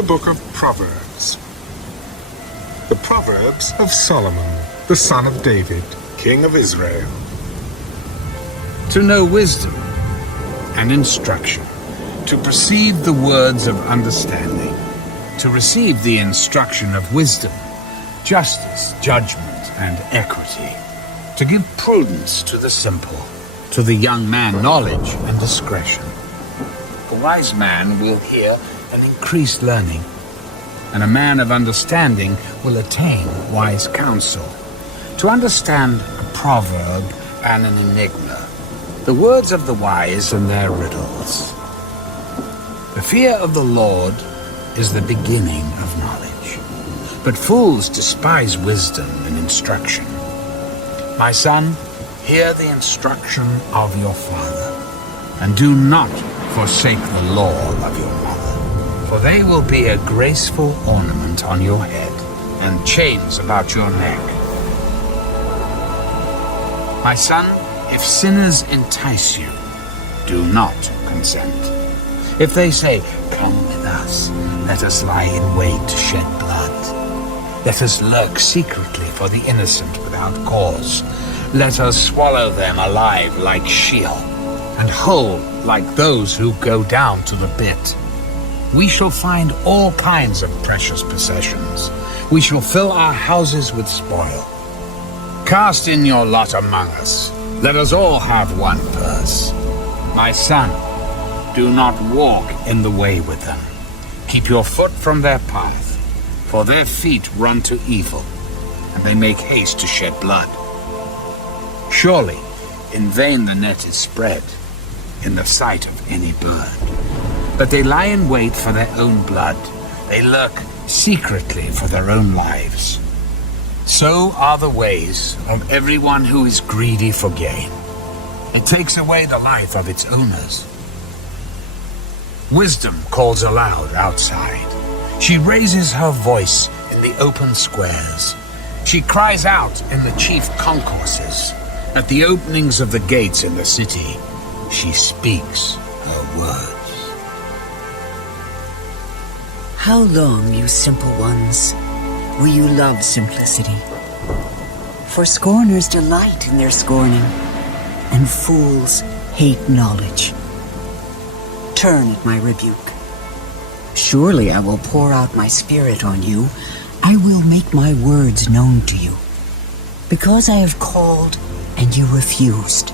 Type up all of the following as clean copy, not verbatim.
the book of Proverbs. The Proverbs of Solomon, the son of David, king of Israel. To know wisdom and instruction, to perceive the words of understanding, to receive the instruction of wisdom, justice, judgment, and equity, to give prudence to the simple, to the young man knowledge and discretion. A wise man will hear and increase learning, and a man of understanding will attain wise counsel. To understand a proverb and an enigma, the words of the wise and their riddles. The fear of the Lord is the beginning of knowledge, but fools despise wisdom and instruction. My son, hear the instruction of your father, and do not forsake the law of your mother, for they will be a graceful ornament on your head and chains about your neck. My son, if sinners entice you, do not consent. If they say, "Come with us, let us lie in wait to shed blood. Let us lurk secretly for the innocent without cause. Let us swallow them alive like Sheol, and whole like those who go down to the pit. We shall find all kinds of precious possessions. We shall fill our houses with spoil. Cast in your lot among us. Let us all have one purse. My son, do not walk in the way with them. Keep your foot from their path, for their feet run to evil, and they make haste to shed blood. Surely, in vain the net is spread in the sight of any bird. But they lie in wait for their own blood. They lurk secretly for their own lives. So are the ways of everyone who is greedy for gain. It takes away the life of its owners. Wisdom calls aloud outside. She raises her voice in the open squares. She cries out in the chief concourses. At the openings of the gates in the city, she speaks her words. How long, you simple ones, will you love simplicity? For scorners delight in their scorning, and fools hate knowledge. Turn at my rebuke. Surely I will pour out my spirit on you. I will make my words known to you. Because I have called and you refused.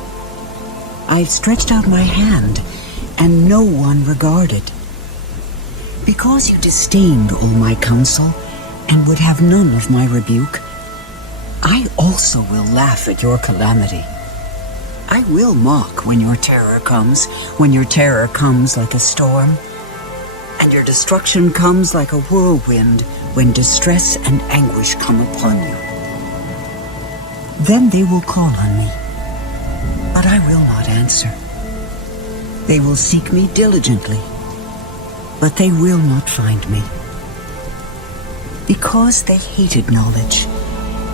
I have stretched out my hand and no one regarded. Because you disdained all my counsel and would have none of my rebuke, I also will laugh at your calamity. I will mock when your terror comes like a storm, and your destruction comes like a whirlwind when distress and anguish come upon you. Then they will call on me, but I will not answer. They will seek me diligently, but they will not find me. Because they hated knowledge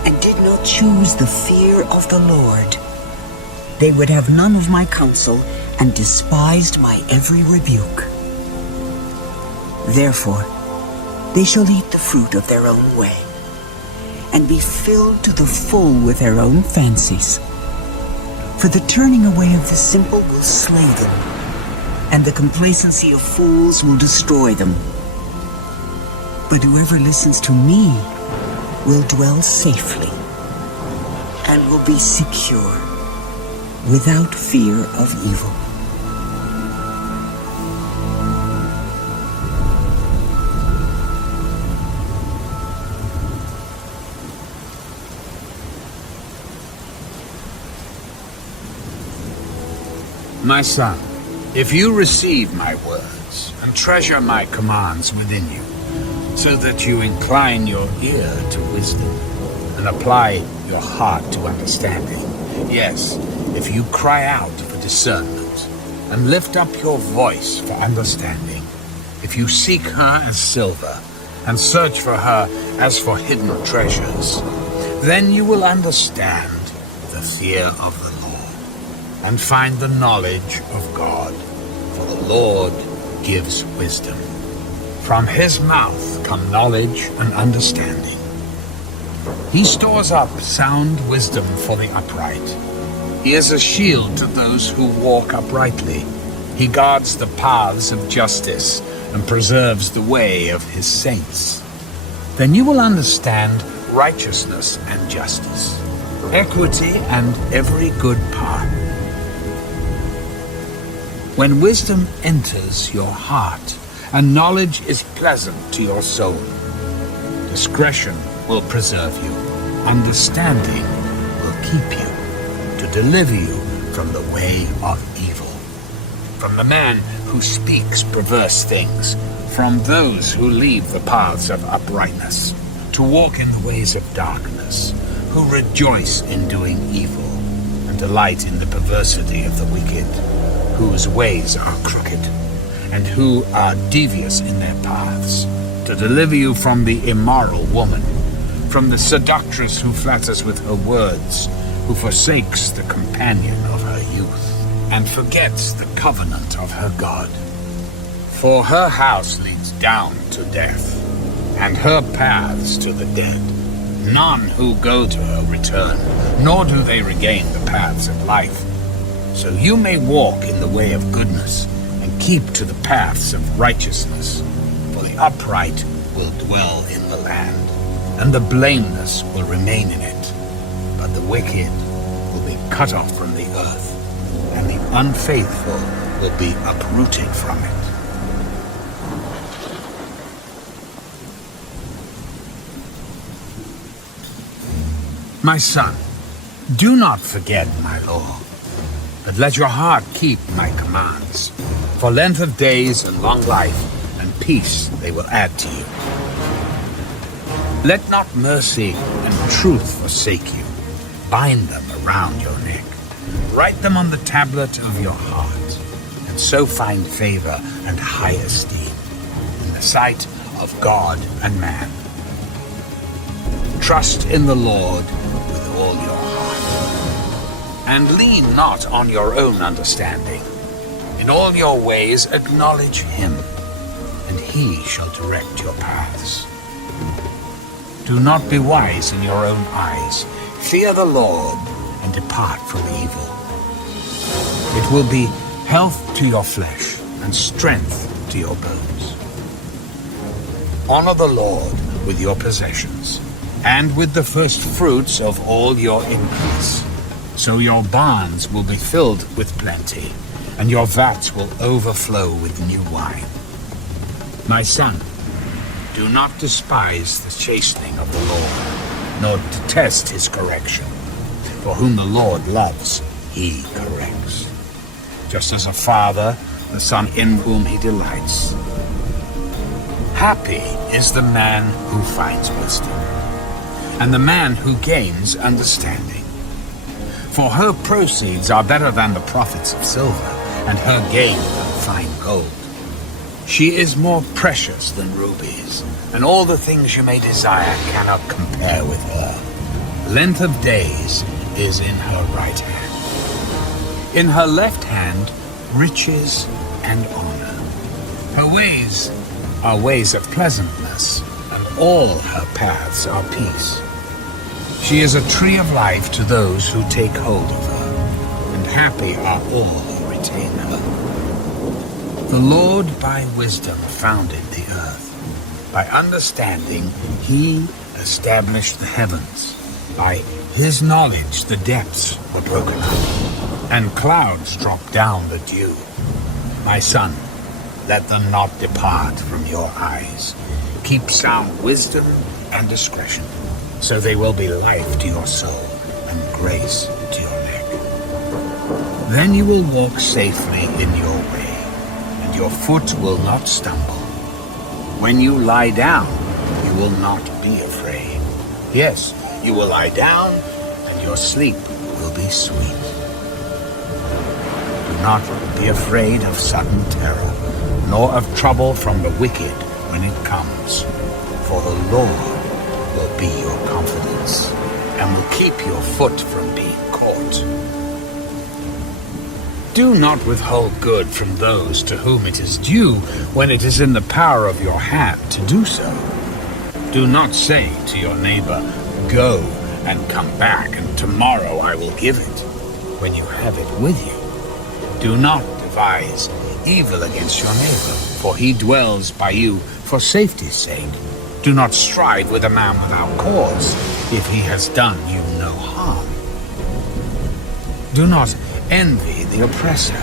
and did not choose the fear of the Lord, they would have none of my counsel and despised my every rebuke. Therefore, they shall eat the fruit of their own way and be filled to the full with their own fancies. For the turning away of the simple will slay them, and the complacency of fools will destroy them. But whoever listens to me will dwell safely and will be secure without fear of evil. My son, if you receive my words and treasure my commands within you, so that you incline your ear to wisdom and apply your heart to understanding, yes, if you cry out for discernment and lift up your voice for understanding, if you seek her as silver and search for her as for hidden treasures, then you will understand the fear of the Lord and find the knowledge of God, for the Lord gives wisdom. From his mouth come knowledge and understanding. He stores up sound wisdom for the upright. He is a shield to those who walk uprightly. He guards the paths of justice and preserves the way of his saints. Then you will understand righteousness and justice, equity and every good path. When wisdom enters your heart, and knowledge is pleasant to your soul, discretion will preserve you, understanding will keep you, to deliver you from the way of evil, from the man who speaks perverse things, from those who leave the paths of uprightness, to walk in the ways of darkness, who rejoice in doing evil, and delight in the perversity of the wicked, whose ways are crooked, and who are devious in their paths, to deliver you from the immoral woman, from the seductress who flatters with her words, who forsakes the companion of her youth, and forgets the covenant of her God. For her house leads down to death, and her paths to the dead. None who go to her return, nor do they regain the paths of life. So you may walk in the way of goodness, and keep to the paths of righteousness. For the upright will dwell in the land, and the blameless will remain in it. But the wicked will be cut off from the earth, and the unfaithful will be uprooted from it. My son, do not forget my law, but let your heart keep my commands. For length of days and long life and peace they will add to you. Let not mercy and truth forsake you. Bind them around your neck. Write them on the tablet of your heart, and so find favor and high esteem in the sight of God and man. Trust in the Lord with all your heart, and lean not on your own understanding. In all your ways acknowledge him, and he shall direct your paths. Do not be wise in your own eyes. Fear the Lord, and depart from evil. It will be health to your flesh, and strength to your bones. Honor the Lord with your possessions, and with the first fruits of all your increase. So your barns will be filled with plenty, and your vats will overflow with new wine. My son, do not despise the chastening of the Lord, nor detest his correction. For whom the Lord loves, he corrects. Just as a father, the son in whom he delights. Happy is the man who finds wisdom, and the man who gains understanding. For her proceeds are better than the profits of silver, and her gain than fine gold. She is more precious than rubies, and all the things you may desire cannot compare with her. Length of days is in her right hand. In her left hand, riches and honor. Her ways are ways of pleasantness, and all her paths are peace. She is a tree of life to those who take hold of her, and happy are all who retain her. The Lord by wisdom founded the earth. By understanding he established the heavens. By his knowledge the depths were broken up, and clouds dropped down the dew. My son, let them not depart from your eyes. Keep sound wisdom and discretion, so they will be life to your soul and grace to your neck. Then you will walk safely in your way, and your foot will not stumble. When you lie down, you will not be afraid. Yes, you will lie down, and your sleep will be sweet. Do not be afraid of sudden terror, nor of trouble from the wicked when it comes. For the Lord will be your confidence, and will keep your foot from being caught. Do not withhold good from those to whom it is due when it is in the power of your hand to do so. Do not say to your neighbor, "Go and come back, and tomorrow I will give it," when you have it with you. Do not devise evil against your neighbor, for he dwells by you for safety's sake. Do not strive with a man without cause, if he has done you no harm. Do not envy the oppressor,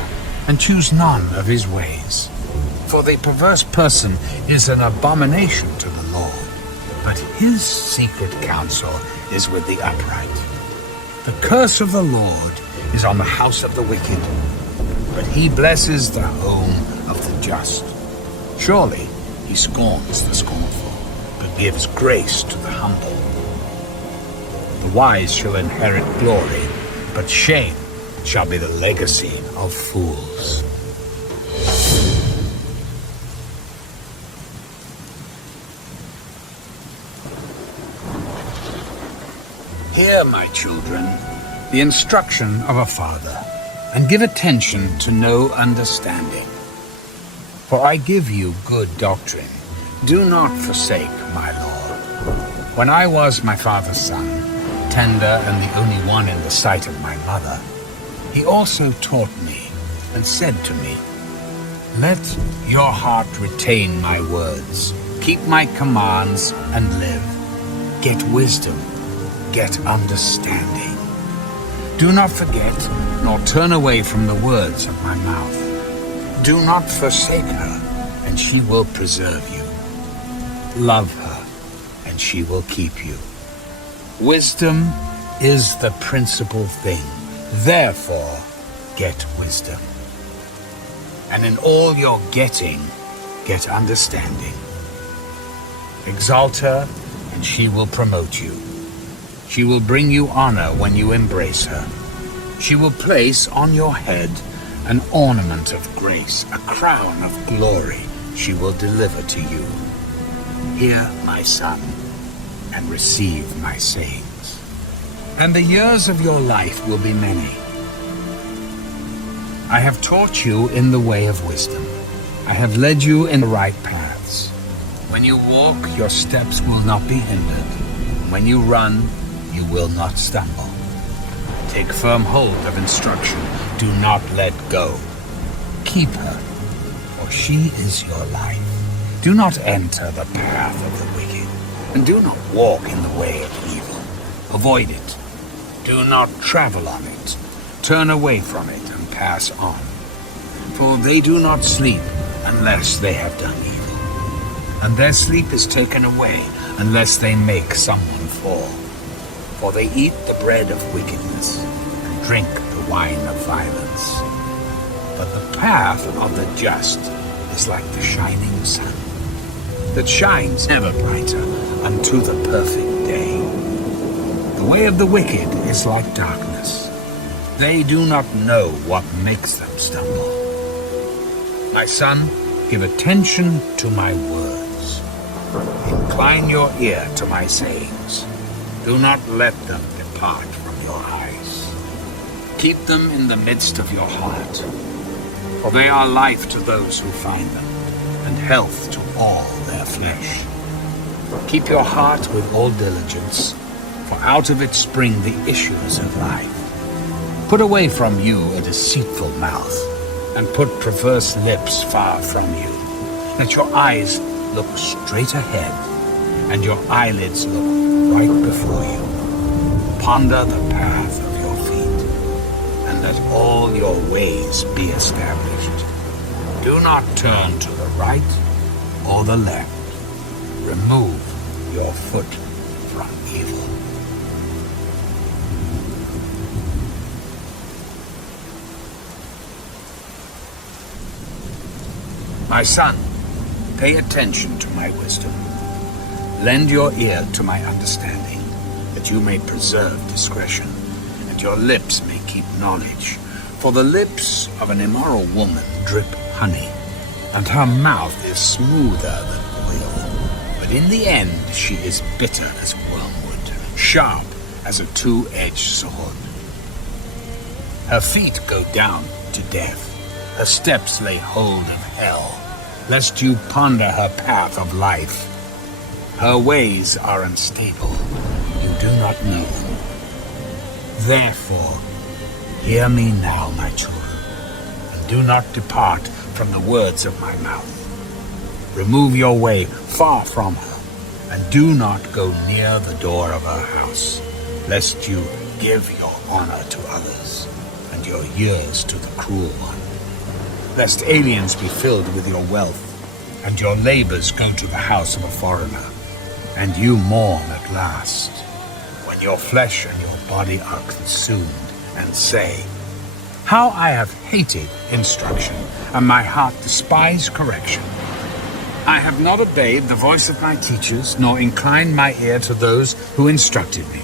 and choose none of his ways. For the perverse person is an abomination to the Lord, but his secret counsel is with the upright. The curse of the Lord is on the house of the wicked, but he blesses the home of the just. Surely he scorns the scornful, but gives grace to the humble. The wise shall inherit glory, but shame shall be the legacy of fools. Hear, my children, the instruction of a father, and give attention to know understanding. For I give you good doctrine. Do not forsake my Lord. When I was my father's son, tender and the only one in the sight of my mother, he also taught me and said to me, "Let your heart retain my words. Keep my commands and live. Get wisdom. Get understanding. Do not forget nor turn away from the words of my mouth. Do not forsake her, and she will preserve you. Love her, and she will keep you. Wisdom is the principal thing. Therefore, get wisdom. And in all your getting, get understanding. Exalt her, and she will promote you. She will bring you honor when you embrace her. She will place on your head an ornament of grace, a crown of glory she will deliver to you. Hear, my son, and receive my sayings. And the years of your life will be many. I have taught you in the way of wisdom. I have led you in the right paths. When you walk, your steps will not be hindered. When you run, you will not stumble. Take firm hold of instruction. Do not let go. Keep her, for she is your life. Do not enter the path of the wicked, and do not walk in the way of evil. Avoid it. Do not travel on it. Turn away from it and pass on. For they do not sleep unless they have done evil, and their sleep is taken away unless they make someone fall. For they eat the bread of wickedness and drink the wine of violence. But the path of the just is like the shining sun, that shines ever brighter unto the perfect day. The way of the wicked is like darkness. They do not know what makes them stumble. My son, give attention to my words. Incline your ear to my sayings. Do not let them depart from your eyes. Keep them in the midst of your heart, for they are life to those who find them, and health to all their flesh. Keep your heart with all diligence, for out of it spring the issues of life. Put away from you a deceitful mouth, and put perverse lips far from you. Let your eyes look straight ahead, and your eyelids look right before you. Ponder the path of your feet, and let all your ways be established. Do not turn to the right or the left. Remove your foot from evil. My son, pay attention to my wisdom. Lend your ear to my understanding, that you may preserve discretion, and your lips may keep knowledge. For the lips of an immoral woman drip honey, and her mouth is smoother than oil. But in the end she is bitter as wormwood, sharp as a two-edged sword. Her feet go down to death. Her steps lay hold of hell, lest you ponder her path of life. Her ways are unstable. You do not know them. Therefore, hear me now, my children, and do not depart from the words of my mouth. Remove your way far from her, and do not go near the door of her house, lest you give your honor to others, and your years to the cruel one. Lest aliens be filled with your wealth, and your labors go to the house of a foreigner, and you mourn at last, when your flesh and your body are consumed, and say, how I have hated instruction, and my heart despised correction. I have not obeyed the voice of my teachers, nor inclined my ear to those who instructed me.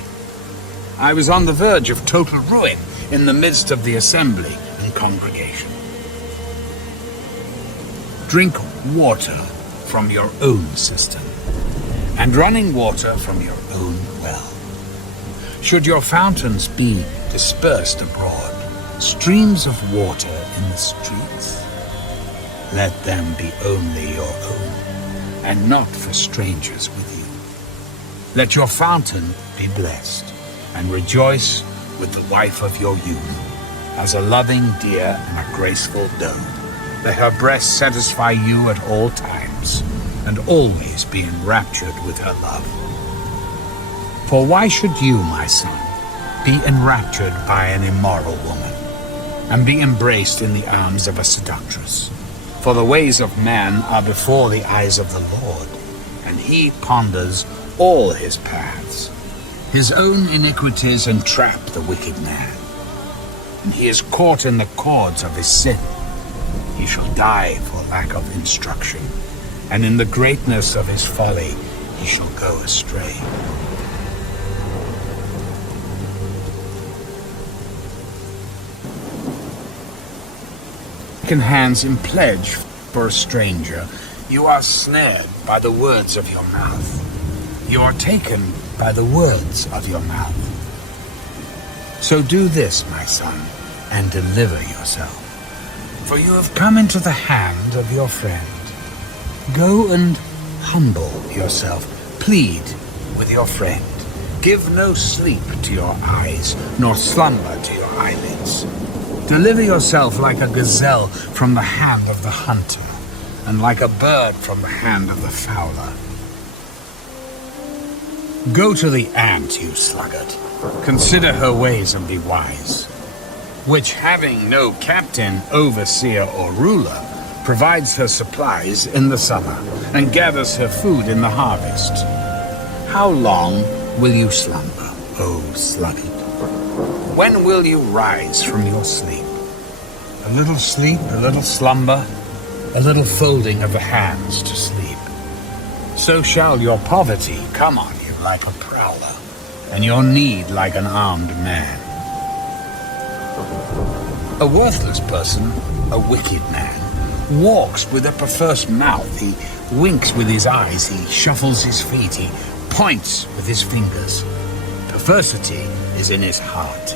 I was on the verge of total ruin in the midst of the assembly and congregation. Drink water from your own cistern, and running water from your own well. Should your fountains be dispersed abroad, streams of water in the streets, let them be only your own, and not for strangers with you. Let your fountain be blessed, and rejoice with the wife of your youth, as a loving deer and a graceful doe. Let her breast satisfy you at all times, and always be enraptured with her love. For why should you, my son, be enraptured by an immoral woman, and be embraced in the arms of a seductress? For the ways of man are before the eyes of the Lord, and he ponders all his paths. His own iniquities entrap the wicked man, and he is caught in the cords of his sin. He shall die for lack of instruction, and in the greatness of his folly he shall go astray. Taken hands in pledge for a stranger, you are snared by the words of your mouth. You are taken by the words of your mouth. So do this, my son, and deliver yourself. For you have come into the hand of your friend. Go and humble yourself. Plead with your friend. Give no sleep to your eyes, nor slumber to your eyelids. Deliver yourself like a gazelle from the hand of the hunter, and like a bird from the hand of the fowler. Go to the ant, you sluggard. Consider her ways and be wise, which, having no captain, overseer, or ruler, provides her supplies in the summer, and gathers her food in the harvest. How long will you slumber, O sluggard? When will you rise from your sleep? A little sleep, a little slumber, a little folding of the hands to sleep. So shall your poverty come on you like a prowler, and your need like an armed man. A worthless person, a wicked man, walks with a perverse mouth. He winks with his eyes, he shuffles his feet, he points with his fingers. Perversity is in his heart.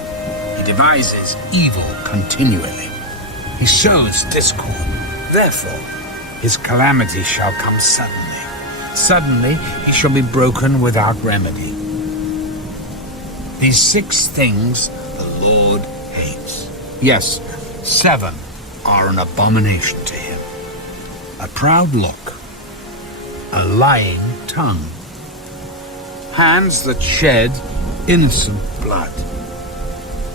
He devises evil continually. He sows discord. Therefore, his calamity shall come suddenly. Suddenly, he shall be broken without remedy. These 6 things the Lord hates. Yes, 7 are an abomination to him. A proud look, a lying tongue, hands that shed innocent blood,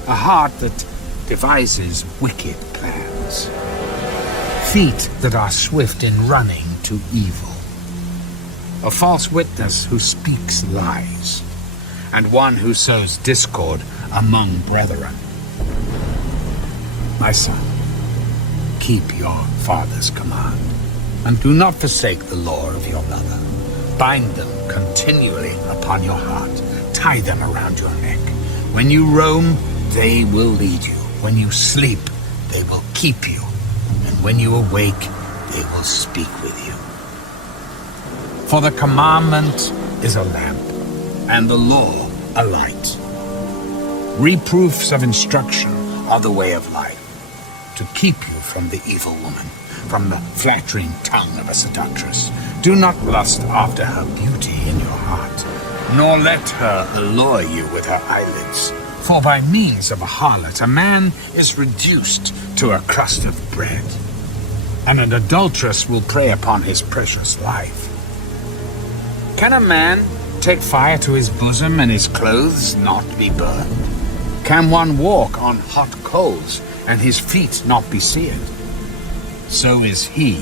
a heart that devises wicked plans, feet that are swift in running to evil, a false witness who speaks lies, and one who sows discord among brethren. My son, keep your father's command, and do not forsake the law of your mother. Bind them continually upon your heart. Tie them around your neck. When you roam, they will lead you. When you sleep, they will keep you. And when you awake, they will speak with you. For the commandment is a lamp, and the law a light. Reproofs of instruction are the way of life, to keep you from the evil woman, from the flattering tongue of a seductress. Do not lust after her beauty in your heart, nor let her allure you with her eyelids. For by means of a harlot a man is reduced to a crust of bread, and an adulteress will prey upon his precious life. Can a man take fire to his bosom and his clothes not be burned? Can one walk on hot coals and his feet not be seared? So is he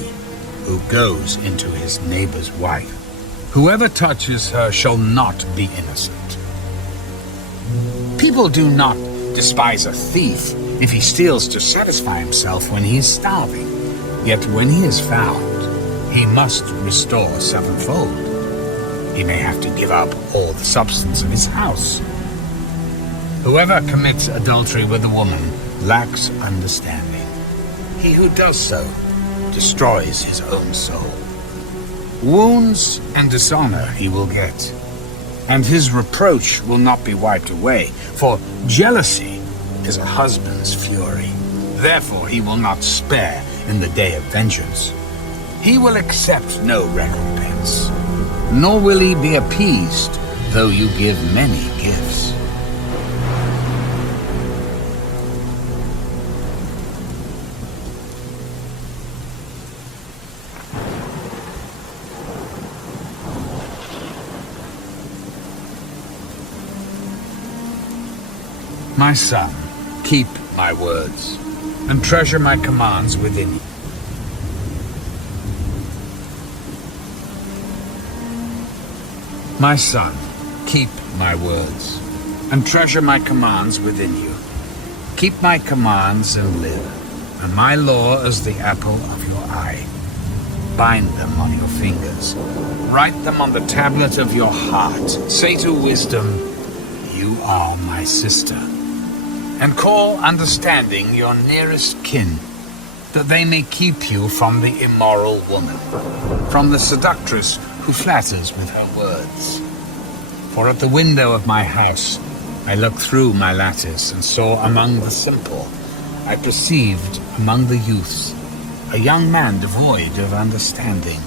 who goes into his neighbor's wife. Whoever touches her shall not be innocent. People do not despise a thief if he steals to satisfy himself when he is starving. Yet when he is found, he must restore sevenfold. He may have to give up all the substance of his house. Whoever commits adultery with a woman lacks understanding. He who does so destroys his own soul. Wounds and dishonor he will get, and his reproach will not be wiped away, for jealousy is a husband's fury. Therefore he will not spare in the day of vengeance. He will accept no recompense, nor will he be appeased, though you give many gifts. My son, keep my words, and treasure my commands within you. My son, keep my words, and treasure my commands within you. Keep my commands and live, and my law as the apple of your eye. Bind them on your fingers, write them on the tablet of your heart. Say to wisdom, you are my sister. And call understanding your nearest kin, that they may keep you from the immoral woman, from the seductress who flatters with her words. For at the window of my house I looked through my lattice and saw among the simple, I perceived among the youths, a young man devoid of understanding,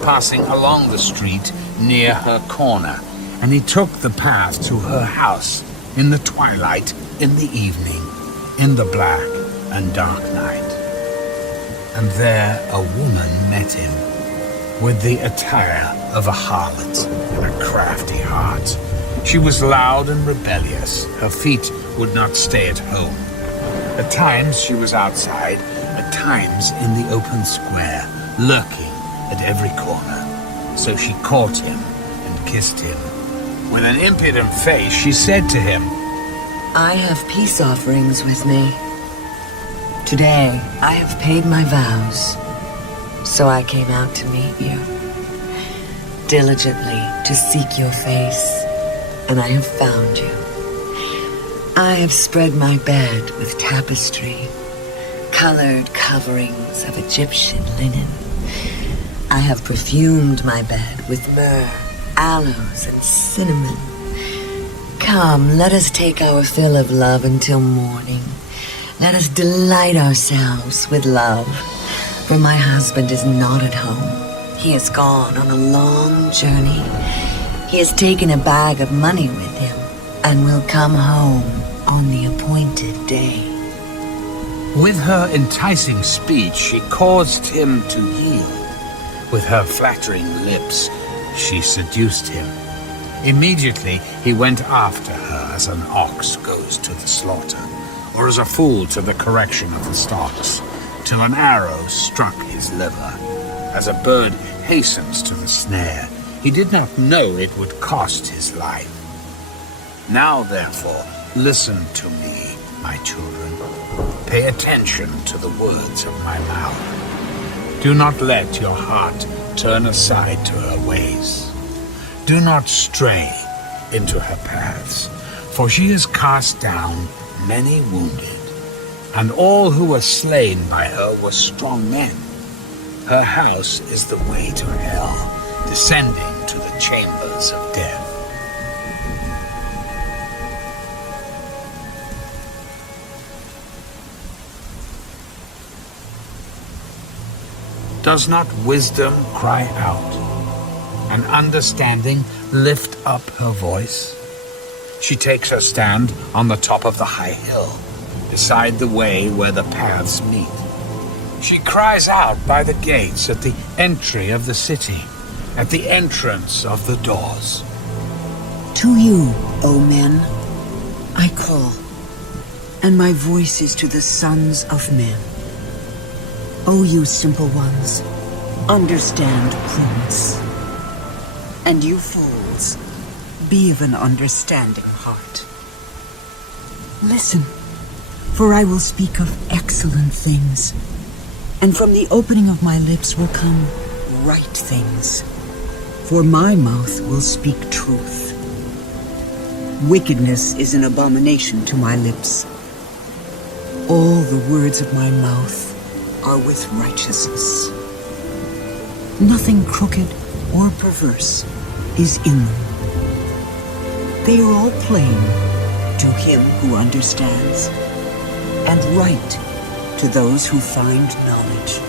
passing along the street near her corner, and he took the path to her house in the twilight, in the evening, in the black and dark night. And there a woman met him, with the attire of a harlot and a crafty heart. She was loud and rebellious. Her feet would not stay at home. At times she was outside, at times in the open square, lurking at every corner. So she caught him and kissed him. With an impudent face she said to him, I have peace offerings with me. Today, I have paid my vows, so I came out to meet you, diligently to seek your face, and I have found you. I have spread my bed with tapestry, colored coverings of Egyptian linen. I have perfumed my bed with myrrh, aloes, and cinnamon. Come, let us take our fill of love until morning. Let us delight ourselves with love, for my husband is not at home. He has gone on a long journey. He has taken a bag of money with him and will come home on the appointed day. With her enticing speech, she caused him to yield. With her flattering lips, she seduced him. Immediately he went after her as an ox goes to the slaughter, or as a fool to the correction of the stocks, till an arrow struck his liver. As a bird hastens to the snare, he did not know it would cost his life. Now, therefore, listen to me, my children. Pay attention to the words of my mouth. Do not let your heart turn aside to her ways. Do not stray into her paths, for she has cast down many wounded, and all who were slain by her were strong men. Her house is the way to hell, descending to the chambers of death. Does not wisdom cry out, and understanding lift up her voice? She takes her stand on the top of the high hill, beside the way where the paths meet. She cries out by the gates at the entry of the city, at the entrance of the doors. To you, O men, I call, and my voice is to the sons of men. O you simple ones, understand prudence. And you fools, be of an understanding heart. Listen, for I will speak of excellent things, and from the opening of my lips will come right things, for my mouth will speak truth. Wickedness is an abomination to my lips. All the words of my mouth are with righteousness. Nothing crooked or perverse is in them. They are all plain to him who understands, and right to those who find knowledge.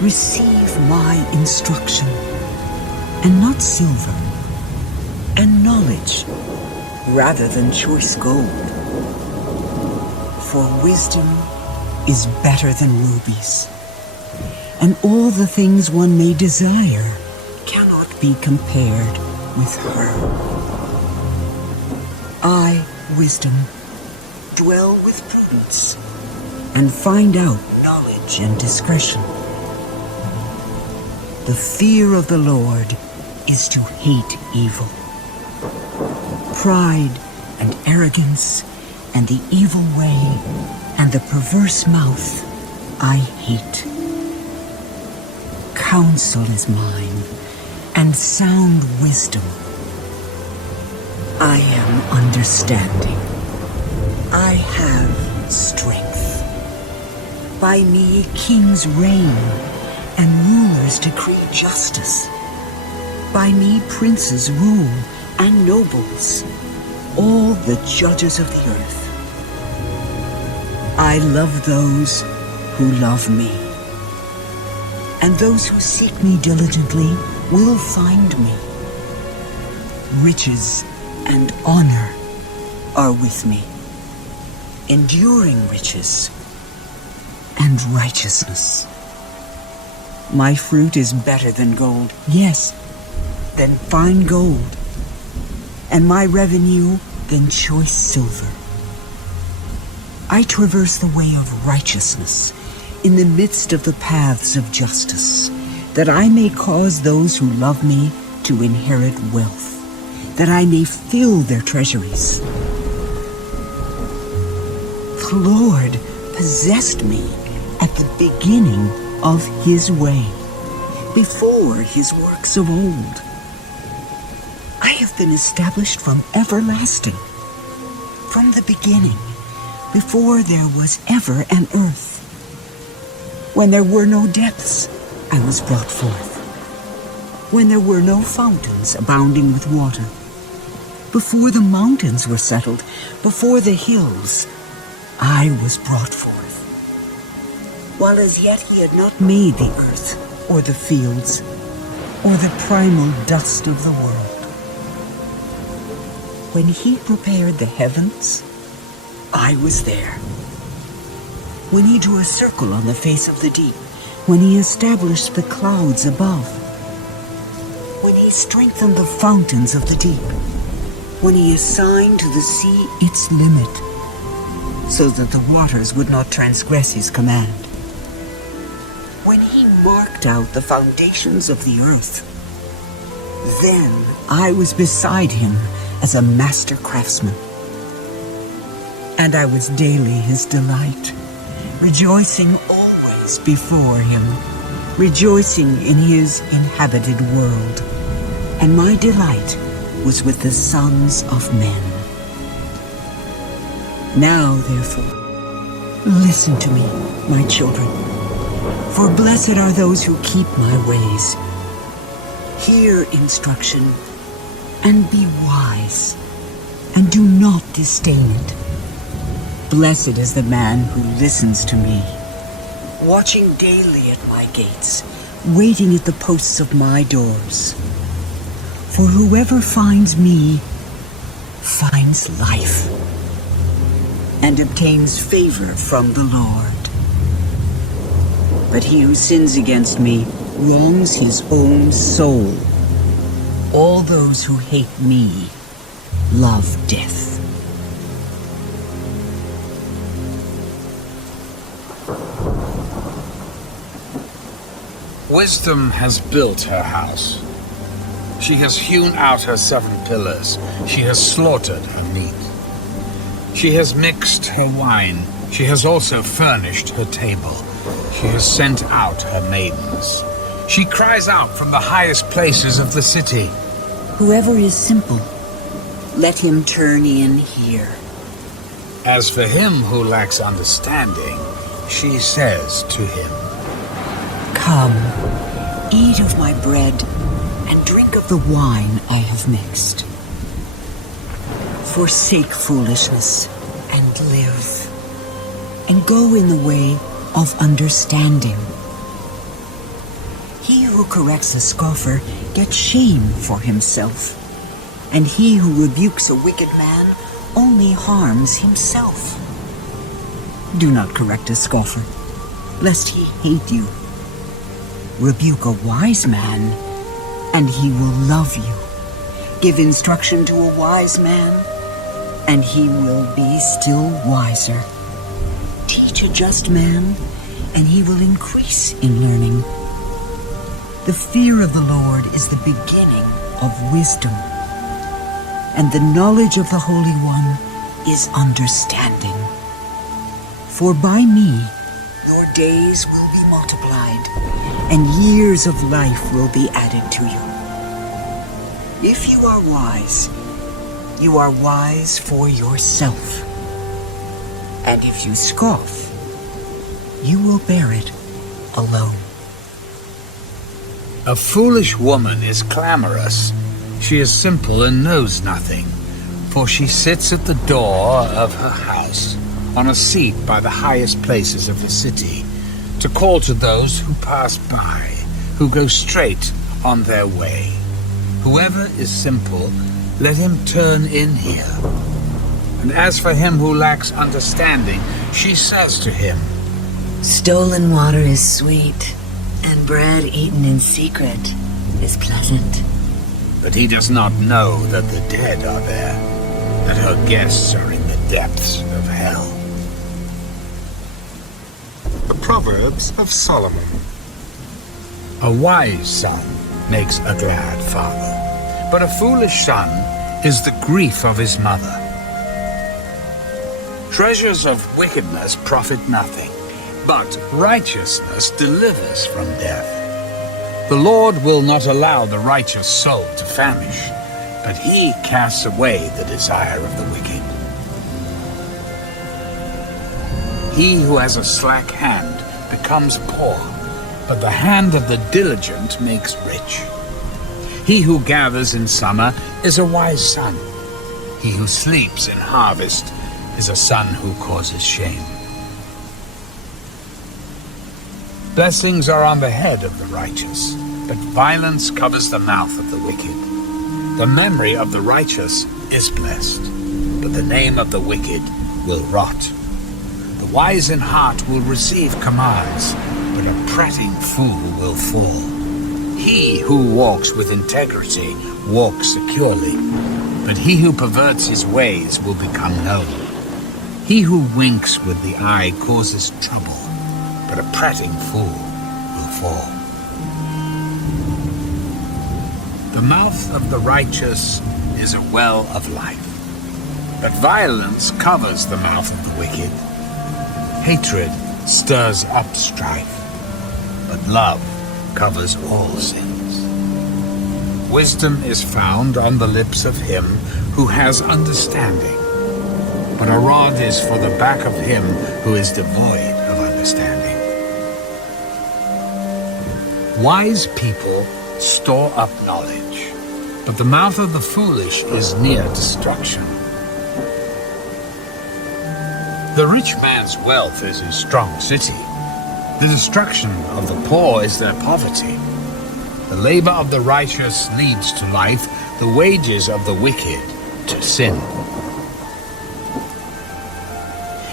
Receive my instruction, and not silver, and knowledge rather than choice gold. For wisdom is better than rubies, and all the things one may desire cannot be compared with her. I, wisdom, dwell with prudence, and find out knowledge and discretion. The fear of the Lord is to hate evil. Pride and arrogance and the evil way and the perverse mouth I hate. Counsel is mine, and sound wisdom. I am understanding. I have strength. By me kings reign, and rulers decree justice. By me princes rule, and nobles, all the judges of the earth. I love those who love me, and those who seek me diligently will find me. Riches and honor are with me, enduring riches and righteousness. My fruit is better than gold, yes, than fine gold, and my revenue than choice silver. I traverse the way of righteousness in the midst of the paths of justice, that I may cause those who love me to inherit wealth, that I may fill their treasuries. The Lord possessed me at the beginning of his way, before his works of old. I have been established from everlasting, from the beginning, before there was ever an earth. When there were no depths, I was brought forth. When there were no fountains abounding with water, before the mountains were settled, before the hills, I was brought forth. While as yet he had not made the earth, or the fields, or the primal dust of the world. When he prepared the heavens, I was there. When he drew a circle on the face of the deep, when he established the clouds above, when he strengthened the fountains of the deep, when he assigned to the sea its limit, so that the waters would not transgress his command, when he marked out the foundations of the earth, then I was beside him as a master craftsman. And I was daily his delight, rejoicing always before him, rejoicing in his inhabited world. And my delight was with the sons of men. Now, therefore, listen to me, my children, for blessed are those who keep my ways. Hear instruction, and be wise, and do not disdain it. Blessed is the man who listens to me, watching daily at my gates, waiting at the posts of my doors. For whoever finds me finds life and obtains favor from the Lord. But he who sins against me wrongs his own soul. All those who hate me love death. Wisdom has built her house. She has hewn out her 7 pillars. She has slaughtered her meat. She has mixed her wine. She has also furnished her table. She has sent out her maidens. She cries out from the highest places of the city. Whoever is simple, let him turn in here. As for him who lacks understanding, she says to him, Come, eat of my bread, and drink of the wine I have mixed. Forsake foolishness, and live, and go in the way of understanding. He who corrects a scoffer gets shame for himself, and he who rebukes a wicked man only harms himself. Do not correct a scoffer, lest he hate you. Rebuke a wise man, and he will love you. Give instruction to a wise man, and he will be still wiser. Teach a just man, and he will increase in learning. The fear of the Lord is the beginning of wisdom, and the knowledge of the Holy One is understanding. For by me your days will be multiplied, and years of life will be added to you. If you are wise for yourself. And if you scoff, you will bear it alone. A foolish woman is clamorous. She is simple and knows nothing, for she sits at the door of her house, on a seat by the highest places of the city, to call to those who pass by, who go straight on their way. Whoever is simple, let him turn in here. And as for him who lacks understanding, she says to him, Stolen water is sweet, and bread eaten in secret is pleasant. But he does not know that the dead are there, that her guests are in the depths of hell. The Proverbs of Solomon. A wise son makes a glad father, but a foolish son is the grief of his mother. Treasures of wickedness profit nothing, but righteousness delivers from death. The Lord will not allow the righteous soul to famish, but he casts away the desire of the wicked. He who has a slack hand becomes poor, but the hand of the diligent makes rich. He who gathers in summer is a wise son. He who sleeps in harvest is a son who causes shame. Blessings are on the head of the righteous, but violence covers the mouth of the wicked. The memory of the righteous is blessed, but the name of the wicked will rot. The wise in heart will receive commands, but a prating fool will fall. He who walks with integrity walks securely, but he who perverts his ways will become known. He who winks with the eye causes trouble, but a prating fool will fall. The mouth of the righteous is a well of life, but violence covers the mouth of the wicked. Hatred stirs up strife, but love covers all sins. Wisdom is found on the lips of him who has understanding, but a rod is for the back of him who is devoid of understanding. Wise people store up knowledge, but the mouth of the foolish is near destruction. The rich man's wealth is his strong city, The destruction of the poor is their poverty. The labor of the righteous leads to life, the wages of the wicked to sin.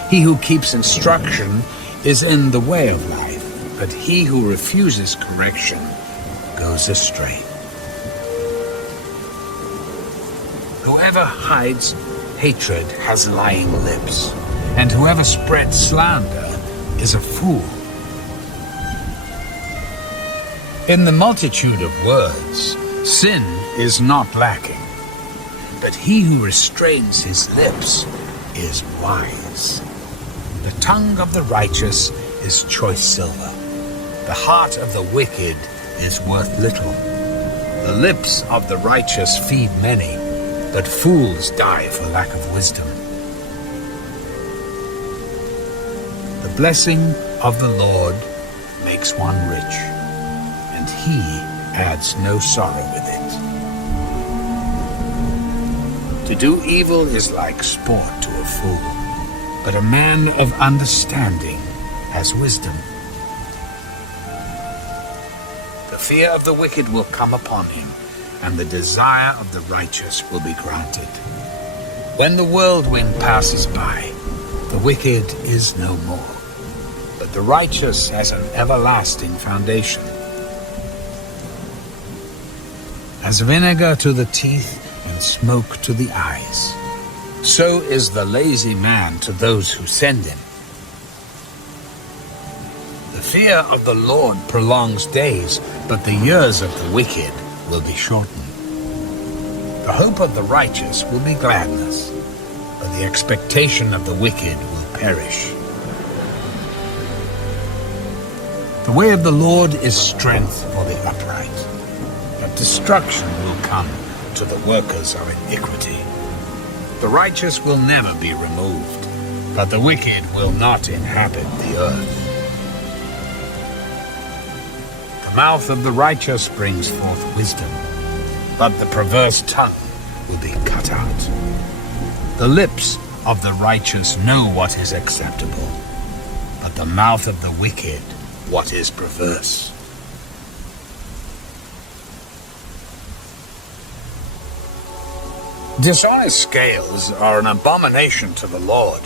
He who keeps instruction is in the way of life, but he who refuses correction goes astray. Whoever hides hatred has lying lips, and whoever spreads slander is a fool. In the multitude of words, sin is not lacking, but he who restrains his lips is wise. The tongue of the righteous is choice silver. The heart of the wicked is worth little. The lips of the righteous feed many, but fools die for lack of wisdom. The blessing of the Lord makes one rich, and he adds no sorrow with it. To do evil is like sport to a fool, but a man of understanding has wisdom. The fear of the wicked will come upon him, and the desire of the righteous will be granted. When the whirlwind passes by, the wicked is no more, but the righteous has an everlasting foundation. As vinegar to the teeth and smoke to the eyes, so is the lazy man to those who send him. The fear of the Lord prolongs days, but the years of the wicked will be shortened. The hope of the righteous will be gladness, but the expectation of the wicked will perish. The way of the Lord is strength for the upright, but destruction will come to the workers of iniquity. The righteous will never be removed, but the wicked will not inhabit the earth. The mouth of the righteous brings forth wisdom, but the perverse tongue will be cut out. The lips of the righteous know what is acceptable, but the mouth of the wicked what is perverse. Dishonest scales are an abomination to the Lord,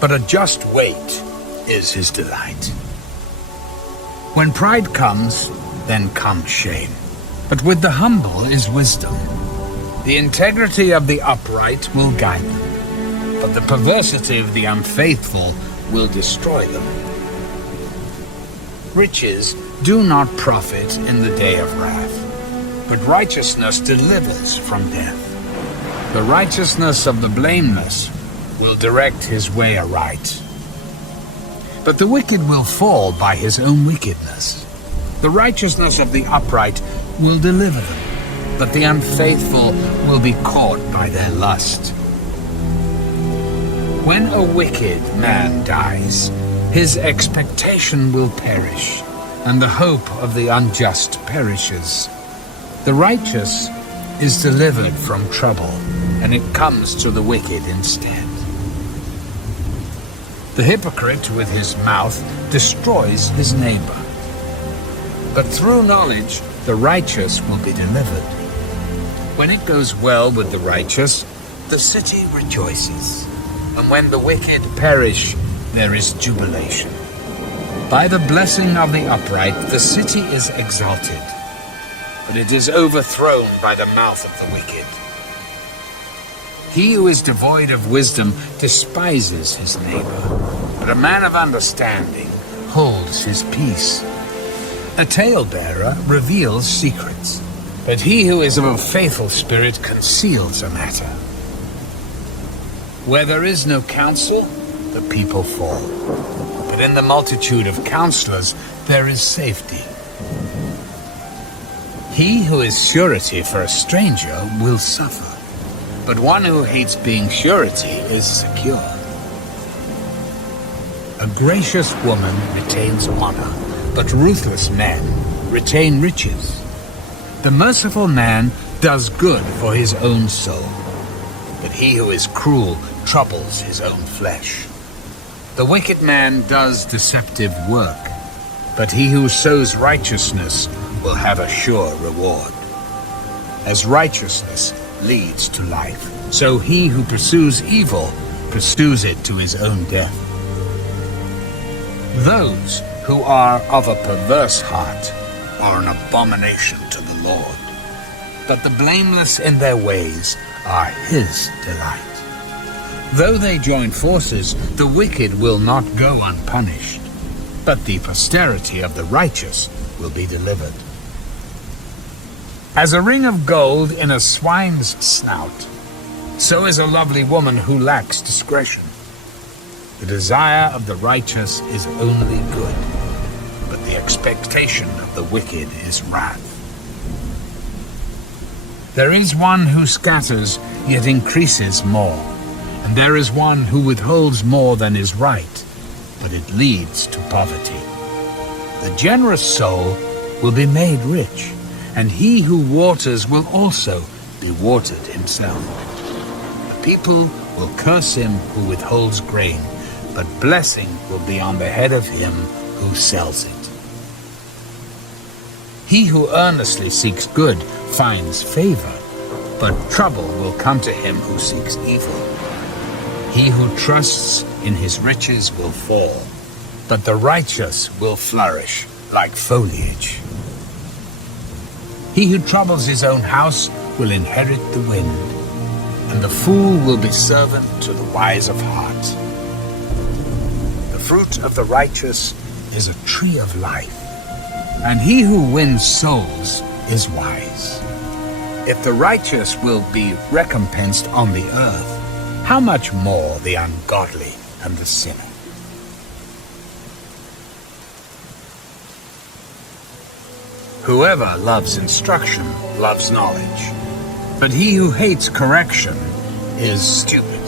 but a just weight is his delight. When pride comes, then comes shame, but with the humble is wisdom. The integrity of the upright will guide them, but the perversity of the unfaithful will destroy them. Riches do not profit in the day of wrath, but righteousness delivers from death. The righteousness of the blameless will direct his way aright, but the wicked will fall by his own wickedness. The righteousness of the upright will deliver them, but the unfaithful will be caught by their lust. When a wicked man dies, his expectation will perish, and the hope of the unjust perishes. The righteous is delivered from trouble, and it comes to the wicked instead. The hypocrite with his mouth destroys his neighbor, but through knowledge the righteous will be delivered. When it goes well with the righteous, the city rejoices, and when the wicked perish, there is jubilation. By the blessing of the upright, the city is exalted, but it is overthrown by the mouth of the wicked. He who is devoid of wisdom despises his neighbor, but a man of understanding holds his peace. A talebearer reveals secrets, but he who is of a faithful spirit conceals a matter. Where there is no counsel, the people fall, but in the multitude of counselors there is safety. He who is surety for a stranger will suffer, but one who hates being surety is secure. A gracious woman retains honor, but ruthless men retain riches. The merciful man does good for his own soul, but he who is cruel troubles his own flesh. The wicked man does deceptive work, but he who sows righteousness will have a sure reward. As righteousness leads to life, so he who pursues evil pursues it to his own death. Those who are of a perverse heart are an abomination to the Lord, but the blameless in their ways are his delight. Though they join forces, the wicked will not go unpunished, but the posterity of the righteous will be delivered. As a ring of gold in a swine's snout, so is a lovely woman who lacks discretion. The desire of the righteous is only good, but the expectation of the wicked is wrath. There is one who scatters, yet increases more, and there is one who withholds more than is right, but it leads to poverty. The generous soul will be made rich, and he who waters will also be watered himself. The people will curse him who withholds grain, but blessing will be on the head of him who sells it. He who earnestly seeks good finds favor, but trouble will come to him who seeks evil. He who trusts in his riches will fall, but the righteous will flourish like foliage. He who troubles his own house will inherit the wind, and the fool will be servant to the wise of heart. The fruit of the righteous is a tree of life, and he who wins souls is wise. If the righteous will be recompensed on the earth, how much more the ungodly and the sinner? Whoever loves instruction loves knowledge, but he who hates correction is stupid.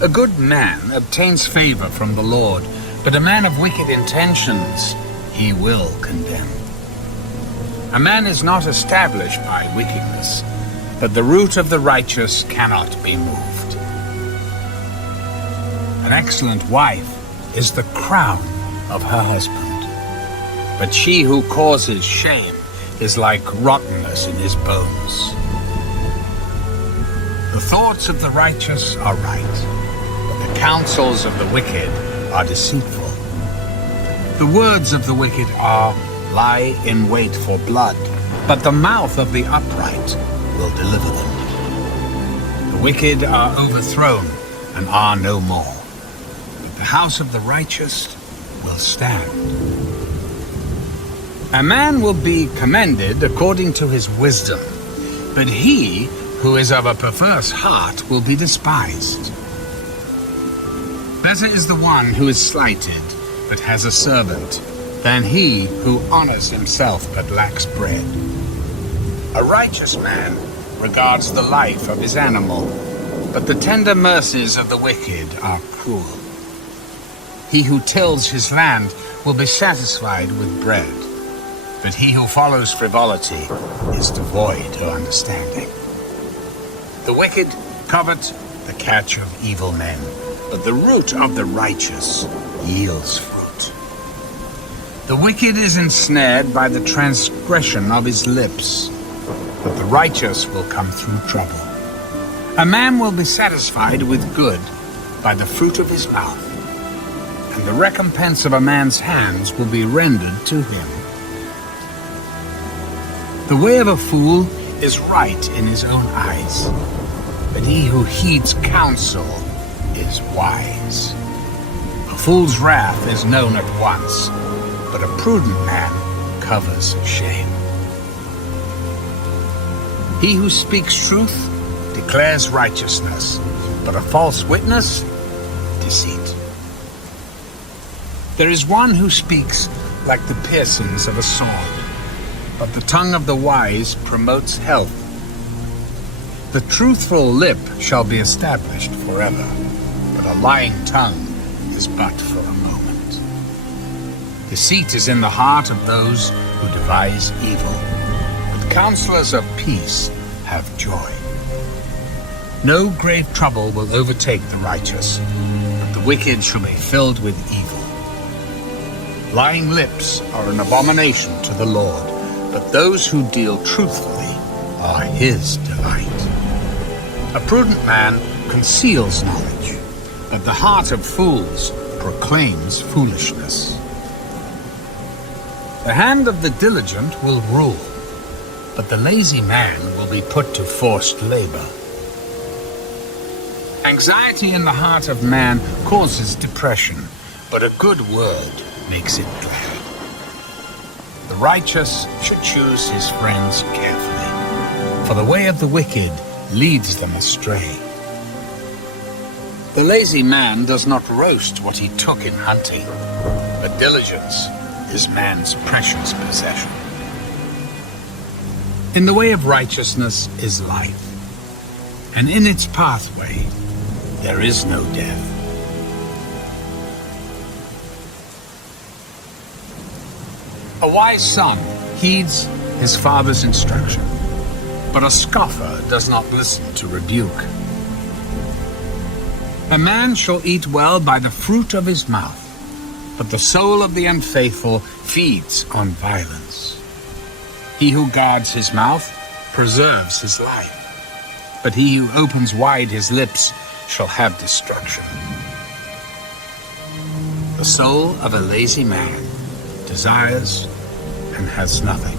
A good man obtains favor from the Lord, but a man of wicked intentions he will condemn. A man is not established by wickedness, but the root of the righteous cannot be moved. An excellent wife is the crown of her husband, but she who causes shame is like rottenness in his bones. The thoughts of the righteous are right, but the counsels of the wicked are deceitful. The words of the wicked lie in wait for blood, but the mouth of the upright will deliver them. The wicked are overthrown and are no more, but the house of the righteous will stand. A man will be commended according to his wisdom, but he who is of a perverse heart will be despised. Better is the one who is slighted, but has a servant, than he who honors himself but lacks bread. A righteous man regards the life of his animal, but the tender mercies of the wicked are cruel. He who tills his land will be satisfied with bread, but he who follows frivolity is devoid of understanding. The wicked covet the catch of evil men, but the root of the righteous yields fruit. The wicked is ensnared by the transgression of his lips, but the righteous will come through trouble. A man will be satisfied with good by the fruit of his mouth, and the recompense of a man's hands will be rendered to him. The way of a fool is right in his own eyes, but he who heeds counsel is wise. A fool's wrath is known at once, but a prudent man covers shame. He who speaks truth declares righteousness, but a false witness, deceit. There is one who speaks like the piercings of a sword, but the tongue of the wise promotes health. The truthful lip shall be established forever, but a lying tongue is but for a moment. Deceit is in the heart of those who devise evil, but counselors of peace have joy. No grave trouble will overtake the righteous, but the wicked shall be filled with evil. Lying lips are an abomination to the Lord, but those who deal truthfully are his delight. A prudent man conceals knowledge, but the heart of fools proclaims foolishness. The hand of the diligent will rule, but the lazy man will be put to forced labor. Anxiety in the heart of man causes depression, but a good word makes it glad. The righteous should choose his friends carefully, for the way of the wicked leads them astray. The lazy man does not roast what he took in hunting, but diligence is man's precious possession. In the way of righteousness is life, and in its pathway there is no death. A wise son heeds his father's instruction, but a scoffer does not listen to rebuke. A man shall eat well by the fruit of his mouth, but the soul of the unfaithful feeds on violence. He who guards his mouth preserves his life, but he who opens wide his lips shall have destruction. The soul of a lazy man desires and has nothing,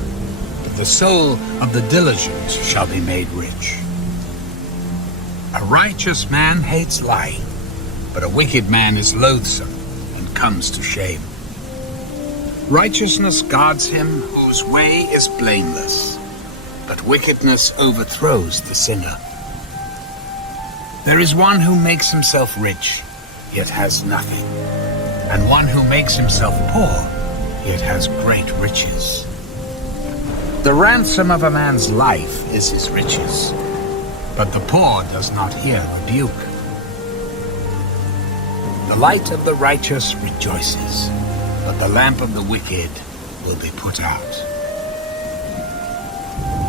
but the soul of the diligent shall be made rich. A righteous man hates lying, but a wicked man is loathsome and comes to shame. Righteousness guards him whose way is blameless, but wickedness overthrows the sinner. There is one who makes himself rich, yet has nothing, and one who makes himself poor, yet has great riches. The ransom of a man's life is his riches, but the poor does not hear rebuke. The light of the righteous rejoices, but the lamp of the wicked will be put out.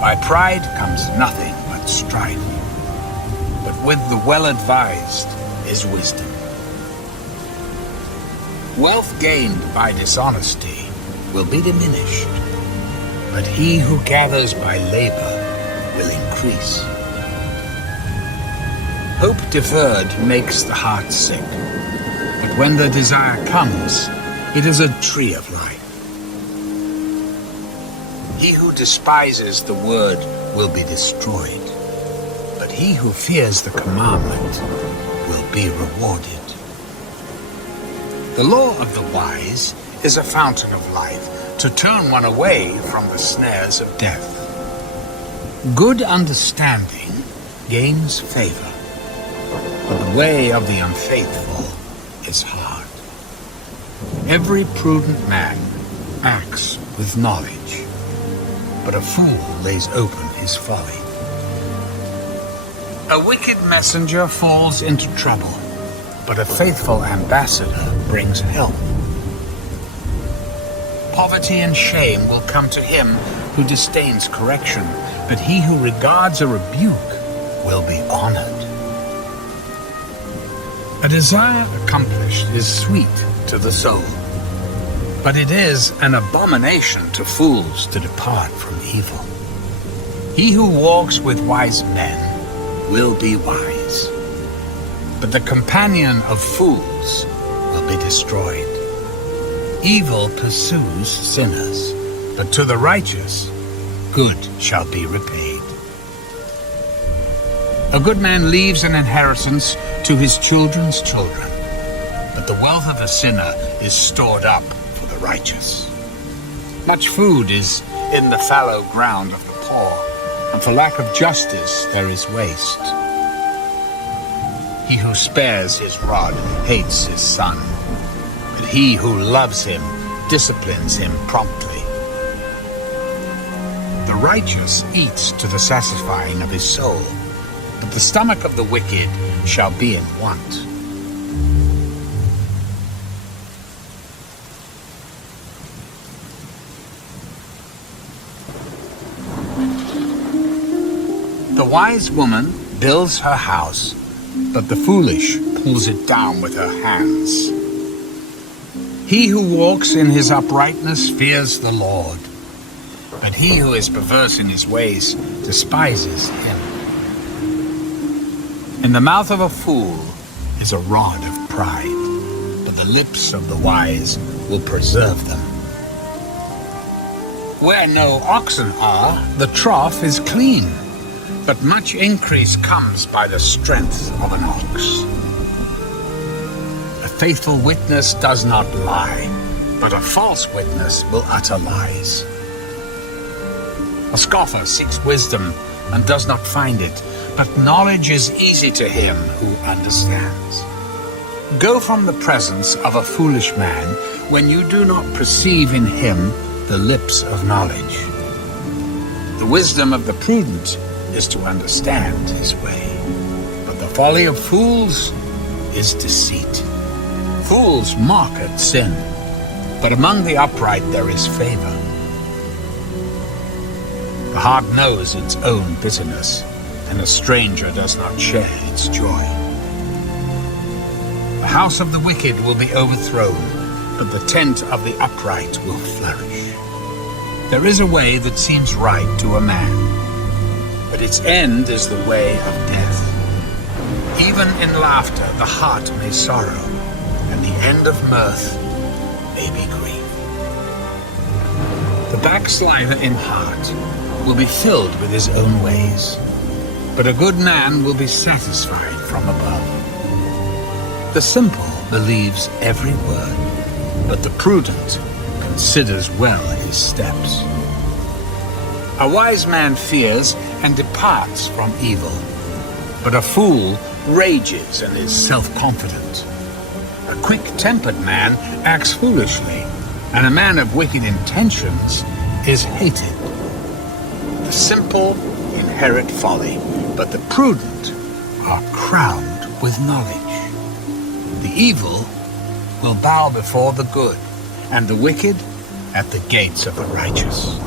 By pride comes nothing but strife, but with the well-advised is wisdom. Wealth gained by dishonesty will be diminished, but he who gathers by labor will increase. Hope deferred makes the heart sick, but when the desire comes, it is a tree of life. He who despises the word will be destroyed, but he who fears the commandment will be rewarded. The law of the wise is a fountain of life, to turn one away from the snares of death. Good understanding gains favor, but the way of the unfaithful is hard. Every prudent man acts with knowledge, but a fool lays open his folly. A wicked messenger falls into trouble, but a faithful ambassador brings help. Poverty and shame will come to him who disdains correction, but he who regards a rebuke will be honored. A desire accomplished is sweet to the soul, but it is an abomination to fools to depart from evil. He who walks with wise men will be wise, but the companion of fools will be destroyed. Evil pursues sinners, but to the righteous good shall be repaid. A good man leaves an inheritance to his children's children, but the wealth of a sinner is stored up for the righteous. Much food is in the fallow ground of the poor, and for lack of justice there is waste. He who spares his rod hates his son, but he who loves him disciplines him promptly. The righteous eats to the satisfying of his soul, but the stomach of the wicked shall be in want. The wise woman builds her house, but the foolish pulls it down with her hands. He who walks in his uprightness fears the Lord, but he who is perverse in his ways despises him. In the mouth of a fool is a rod of pride, but the lips of the wise will preserve them. Where no oxen are, the trough is clean, but much increase comes by the strength of an ox. A faithful witness does not lie, but a false witness will utter lies. A scoffer seeks wisdom and does not find it, but knowledge is easy to him who understands. Go from the presence of a foolish man when you do not perceive in him the lips of knowledge. The wisdom of the prudent is to understand his way, but the folly of fools is deceit. Fools mock at sin, but among the upright there is favor. The heart knows its own bitterness, and a stranger does not share its joy. The house of the wicked will be overthrown, but the tent of the upright will flourish. There is a way that seems right to a man, but its end is the way of death. Even in laughter the heart may sorrow, and the end of mirth may be grief. The backslider in heart will be filled with his own ways, but a good man will be satisfied from above. The simple believes every word, but the prudent considers well his steps. A wise man fears and departs from evil, but a fool rages and is self-confident. A quick-tempered man acts foolishly, and a man of wicked intentions is hated. The simple inherit folly, but the prudent are crowned with knowledge. The evil will bow before the good, and the wicked at the gates of the righteous.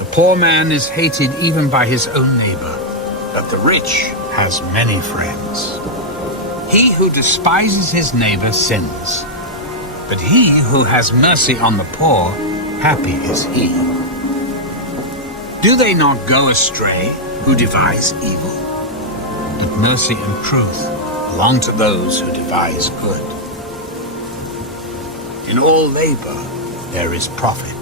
The poor man is hated even by his own neighbor, but the rich has many friends. He who despises his neighbor sins, but he who has mercy on the poor, happy is he. Do they not go astray who devise evil? But mercy and truth belong to those who devise good. In all labor there is profit,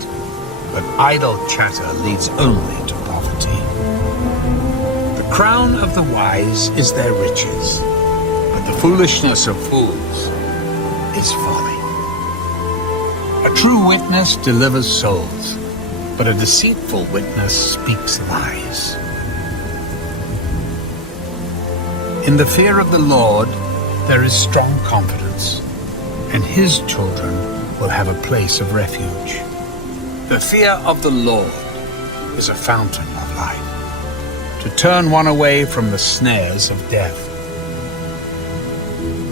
but idle chatter leads only to poverty. The crown of the wise is their riches, but the foolishness of fools is folly. A true witness delivers souls, but a deceitful witness speaks lies. In the fear of the Lord there is strong confidence, and his children will have a place of refuge. The fear of the Lord is a fountain of life, to turn one away from the snares of death.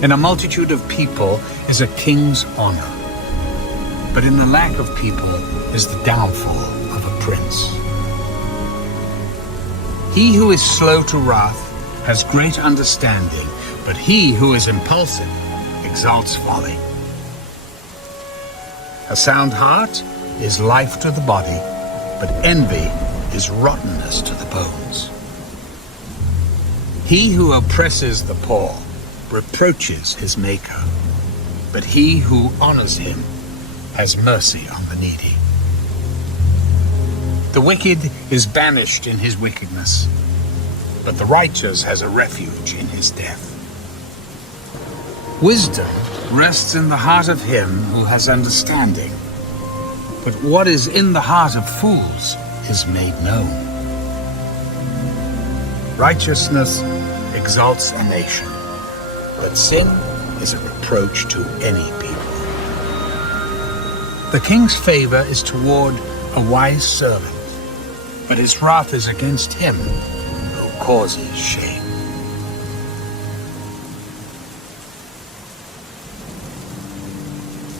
In a multitude of people is a king's honor, but in the lack of people is the downfall of a prince. He who is slow to wrath has great understanding, but he who is impulsive exalts folly. A sound heart is life to the body, but envy is rottenness to the bones. He who oppresses the poor reproaches his maker, but he who honors him has mercy on the needy. The wicked is banished in his wickedness, but the righteous has a refuge in his death. Wisdom rests in the heart of him who has understanding, but what is in the heart of fools is made known. Righteousness exalts a nation, but sin is a reproach to any people. The king's favor is toward a wise servant, but his wrath is against him who causes shame.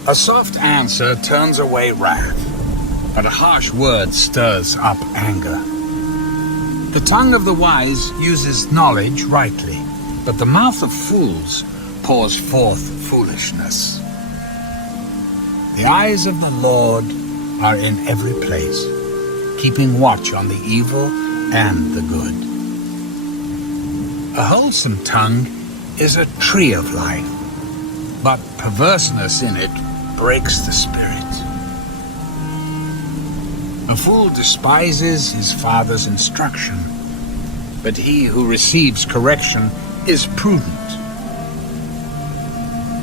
A soft answer turns away wrath, but a harsh word stirs up anger. The tongue of the wise uses knowledge rightly, but the mouth of fools pours forth foolishness. The eyes of the Lord are in every place, keeping watch on the evil and the good. A wholesome tongue is a tree of life, but perverseness in it breaks the spirit. A fool despises his father's instruction, but he who receives correction is prudent.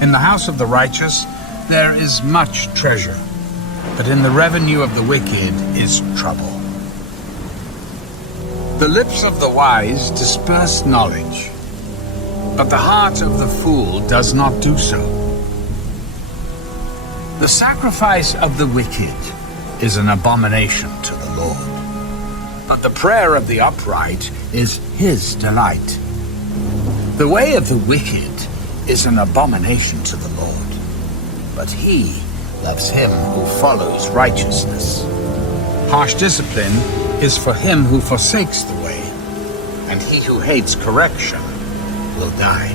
In the house of the righteous there is much treasure, but in the revenue of the wicked is trouble. The lips of the wise disperse knowledge, but the heart of the fool does not do so. The sacrifice of the wicked is an abomination to the Lord, but the prayer of the upright is his delight. The way of the wicked is an abomination to the Lord, but he loves him who follows righteousness. Harsh discipline is for him who forsakes the way, and he who hates correction will die.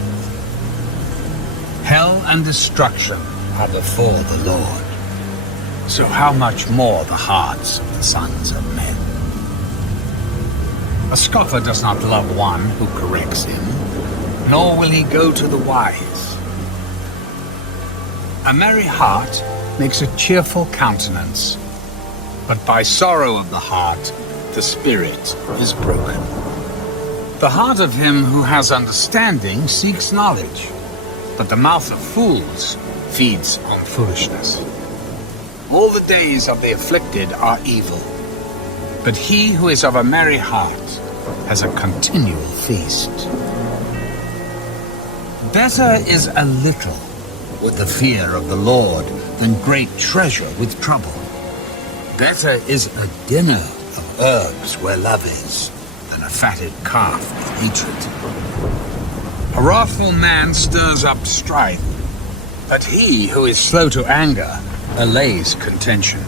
Hell and destruction are before the Lord, so how much more the hearts of the sons of men? A scoffer does not love one who corrects him, nor will he go to the wise. A merry heart makes a cheerful countenance, but by sorrow of the heart the spirit is broken. The heart of him who has understanding seeks knowledge, but the mouth of fools feeds on foolishness. All the days of the afflicted are evil, but he who is of a merry heart has a continual feast. Better is a little with the fear of the Lord than great treasure with trouble. Better is a dinner of herbs where love is than a fatted calf with hatred. A wrathful man stirs up strife, but he who is slow to anger allays contention.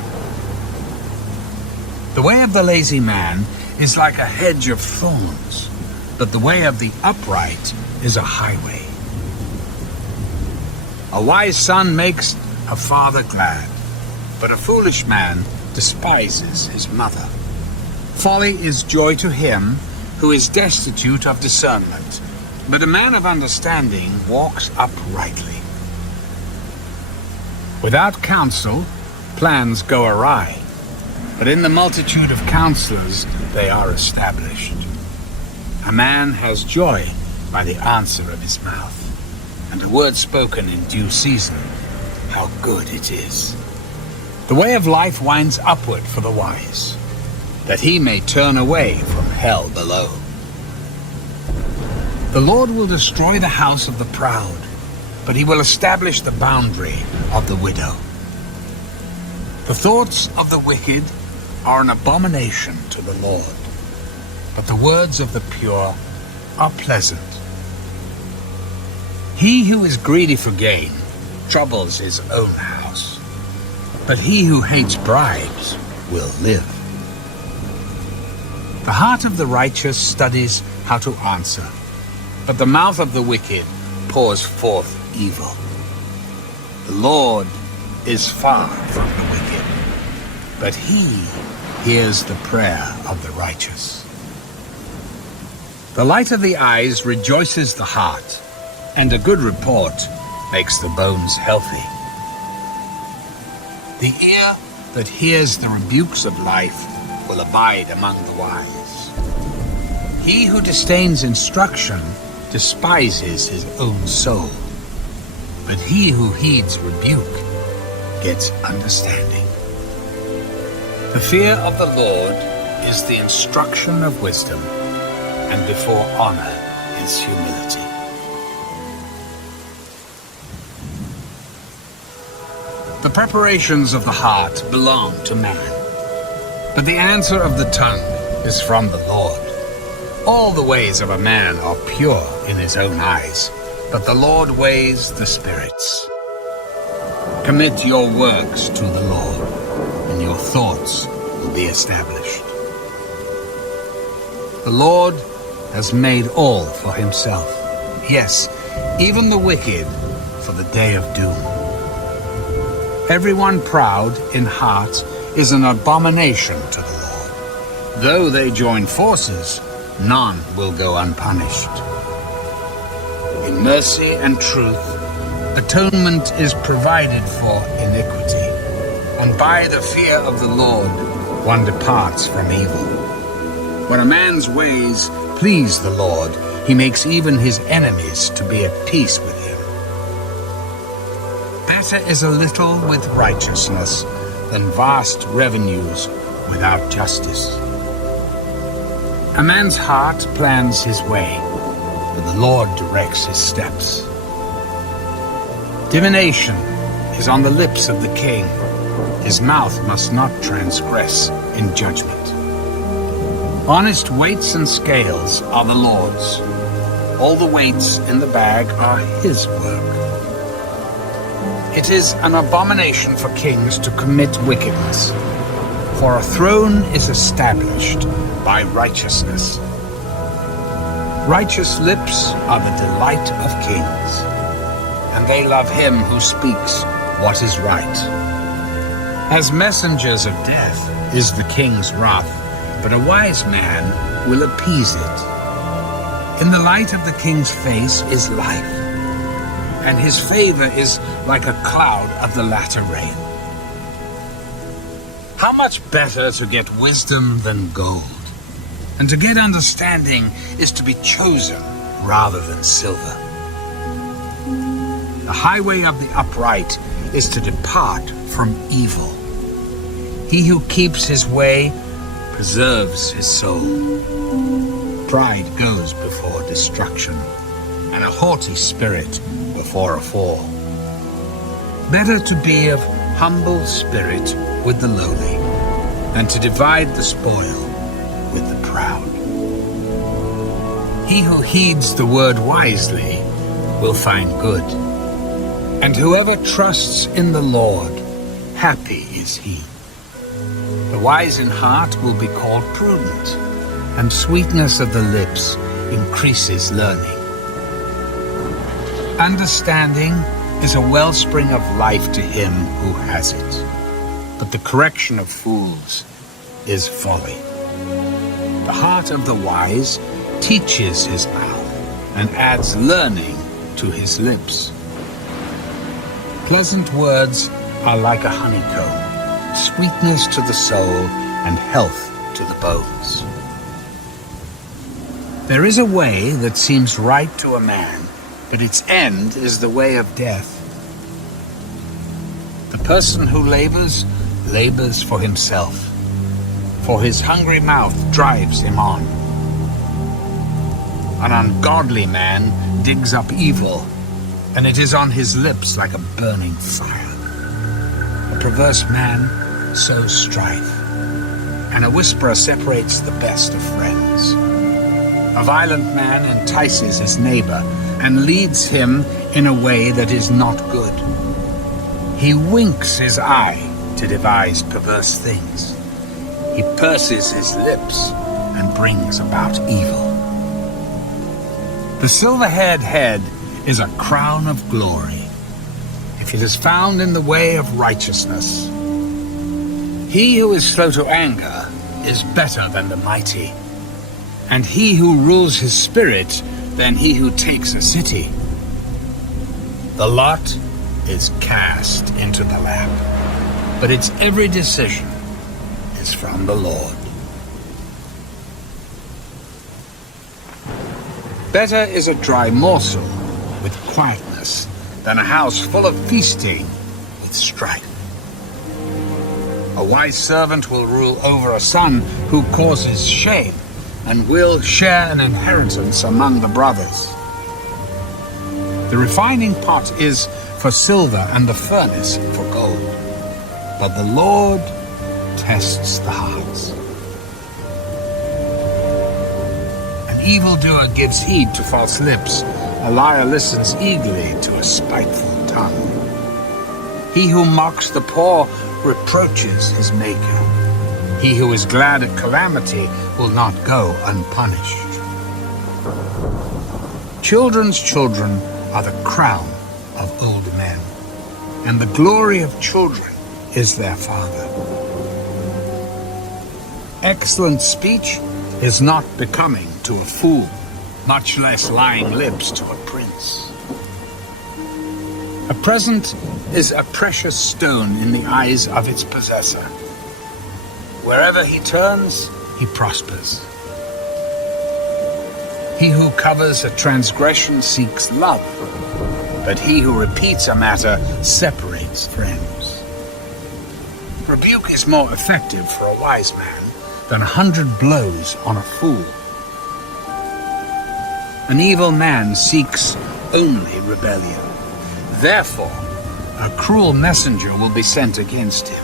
The way of the lazy man is like a hedge of thorns, but the way of the upright is a highway. A wise son makes a father glad, but a foolish man despises his mother. Folly is joy to him who is destitute of discernment, but a man of understanding walks uprightly. Without counsel, plans go awry, but in the multitude of counselors they are established. A man has joy by the answer of his mouth, and a word spoken in due season, how good it is. The way of life winds upward for the wise, that he may turn away from hell below. The Lord will destroy the house of the proud, but he will establish the boundary of the widow. The thoughts of the wicked are an abomination to the Lord, but the words of the pure are pleasant. He who is greedy for gain troubles his own house, but he who hates bribes will live. The heart of the righteous studies how to answer, but the mouth of the wicked pours forth evil. The Lord is far from the wicked, but he hears the prayer of the righteous. The light of the eyes rejoices the heart, and a good report makes the bones healthy. The ear that hears the rebukes of life will abide among the wise. He who disdains instruction despises his own soul, but he who heeds rebuke gets understanding. The fear of the Lord is the instruction of wisdom, and before honor is humility. The preparations of the heart belong to man, but the answer of the tongue is from the Lord. All the ways of a man are pure in his own eyes, but the Lord weighs the spirits. Commit your works to the Lord, and your thoughts will be established. The Lord has made all for himself, yes, even the wicked for the day of doom. Everyone proud in heart is an abomination to the Lord. Though they join forces, none will go unpunished. In mercy and truth, atonement is provided for iniquity, and by the fear of the Lord one departs from evil. When a man's ways please the Lord, he makes even his enemies to be at peace with him. Better is a little with righteousness than vast revenues without justice. A man's heart plans his way, but the Lord directs his steps. Divination is on the lips of the king. His mouth must not transgress in judgment. Honest weights and scales are the Lord's. All the weights in the bag are his work. It is an abomination for kings to commit wickedness, for a throne is established by righteousness. Righteous lips are the delight of kings, and they love him who speaks what is right. As messengers of death is the king's wrath, but a wise man will appease it. In the light of the king's face is life, and his favor is like a cloud of the latter rain. How much better to get wisdom than gold, and to get understanding is to be chosen rather than silver. The highway of the upright is to depart from evil. He who keeps his way preserves his soul. Pride goes before destruction, and a haughty spirit before a fall. Better to be of humble spirit with the lowly, than to divide the spoil with the proud. He who heeds the word wisely will find good, and whoever trusts in the Lord, happy is he. The wise in heart will be called prudent, and sweetness of the lips increases learning. Understanding is a wellspring of life to him who has it, but the correction of fools is folly. The heart of the wise teaches his mouth, and adds learning to his lips. Pleasant words are like a honeycomb, sweetness to the soul and health to the bones. There is a way that seems right to a man, but its end is the way of death. The person who labors for himself, for his hungry mouth drives him on. An ungodly man digs up evil, and it is on his lips like a burning fire. A perverse man sows strife, and a whisperer separates the best of friends. A violent man entices his neighbor, and leads him in a way that is not good. He winks his eye to devise perverse things. He purses his lips and brings about evil. The silver-haired head is a crown of glory, if it is found in the way of righteousness. He who is slow to anger is better than the mighty, and he who rules his spirit than he who takes a city. The lot is cast into the lap, but its every decision is from the Lord. Better is a dry morsel with quietness than a house full of feasting with strife. A wise servant will rule over a son who causes shame, and will share an inheritance among the brothers. The refining pot is for silver and the furnace for gold, but the Lord tests the hearts. An evildoer gives heed to false lips, a liar listens eagerly to a spiteful tongue. He who mocks the poor reproaches his maker. He who is glad at calamity will not go unpunished. Children's children are the crown of old men, and the glory of children is their father. Excellent speech is not becoming to a fool, much less lying lips to a prince. A present is a precious stone in the eyes of its possessor. Wherever he turns, he prospers. He who covers a transgression seeks love, but he who repeats a matter separates friends. Rebuke is more effective for a wise man than 100 blows on a fool. An evil man seeks only rebellion. Therefore, a cruel messenger will be sent against him.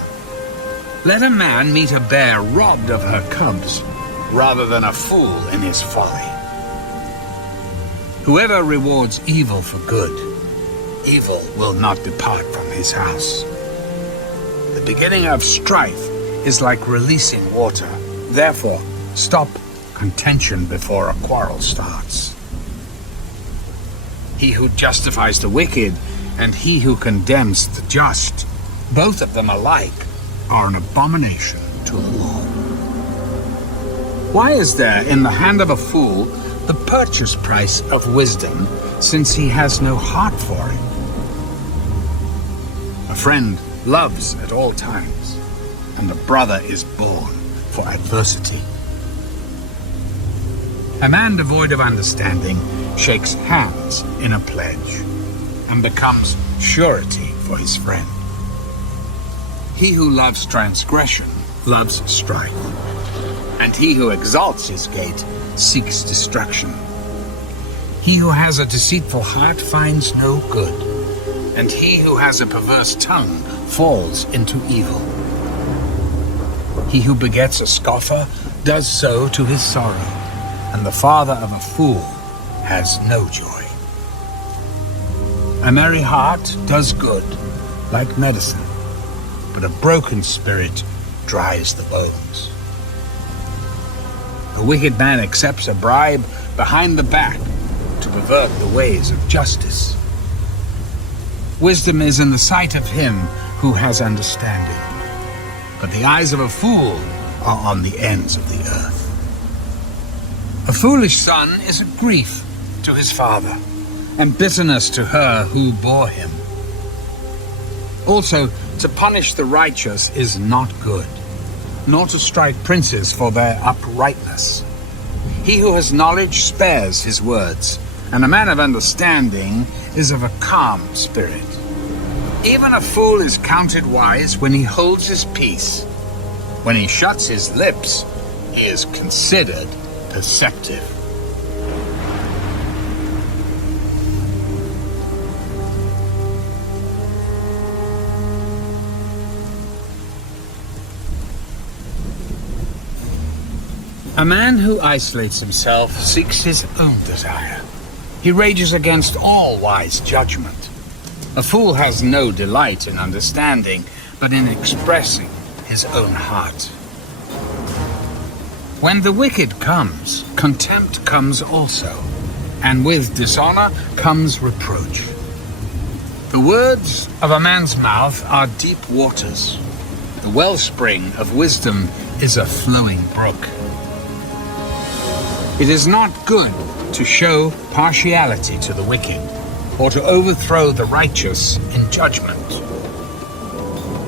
Let a man meet a bear robbed of her cubs, rather than a fool in his folly. Whoever rewards evil for good, evil will not depart from his house. The beginning of strife is like releasing water. Therefore, stop contention before a quarrel starts. He who justifies the wicked and he who condemns the just, both of them alike, are an abomination to the law. Why is there in the hand of a fool the purchase price of wisdom, since he has no heart for it? A friend loves at all times, and a brother is born for adversity. A man devoid of understanding shakes hands in a pledge and becomes surety for his friend. He who loves transgression loves strife, and he who exalts his gate seeks destruction. He who has a deceitful heart finds no good, and he who has a perverse tongue falls into evil. He who begets a scoffer does so to his sorrow, and the father of a fool has no joy. A merry heart does good, like medicine, but a broken spirit dries the bones. A wicked man accepts a bribe behind the back to pervert the ways of justice. Wisdom is in the sight of him who has understanding, but the eyes of a fool are on the ends of the earth. A foolish son is a grief to his father, and bitterness to her who bore him. Also, to punish the righteous is not good, nor to strike princes for their uprightness. He who has knowledge spares his words, and a man of understanding is of a calm spirit. Even a fool is counted wise when he holds his peace. When he shuts his lips, he is considered perceptive. A man who isolates himself seeks his own desire. He rages against all wise judgment. A fool has no delight in understanding, but in expressing his own heart. When the wicked comes, contempt comes also, and with dishonor comes reproach. The words of a man's mouth are deep waters. The wellspring of wisdom is a flowing brook. It is not good to show partiality to the wicked, or to overthrow the righteous in judgment.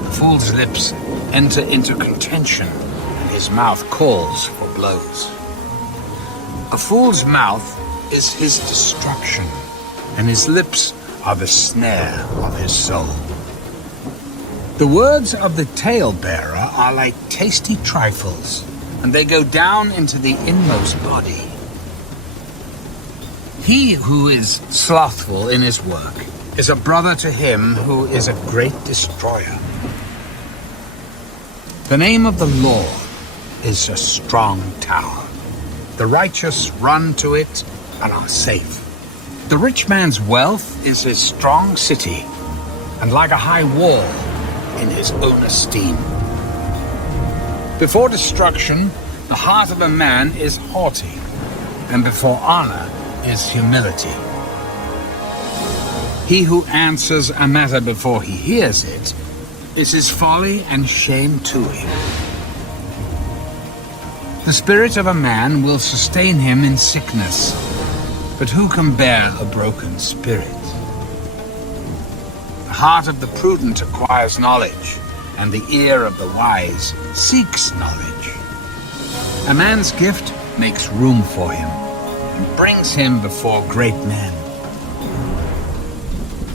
The fool's lips enter into contention, and his mouth calls for blows. A fool's mouth is his destruction, and his lips are the snare of his soul. The words of the talebearer are like tasty trifles, and they go down into the inmost body. He who is slothful in his work is a brother to him who is a great destroyer. The name of the Lord is a strong tower. The righteous run to it and are safe. The rich man's wealth is his strong city, and like a high wall in his own esteem. Before destruction, the heart of a man is haughty, and before honor is humility. He who answers a matter before he hears it is his folly and shame to him. The spirit of a man will sustain him in sickness, but who can bear a broken spirit? The heart of the prudent acquires knowledge, and the ear of the wise seeks knowledge. A man's gift makes room for him and brings him before great men.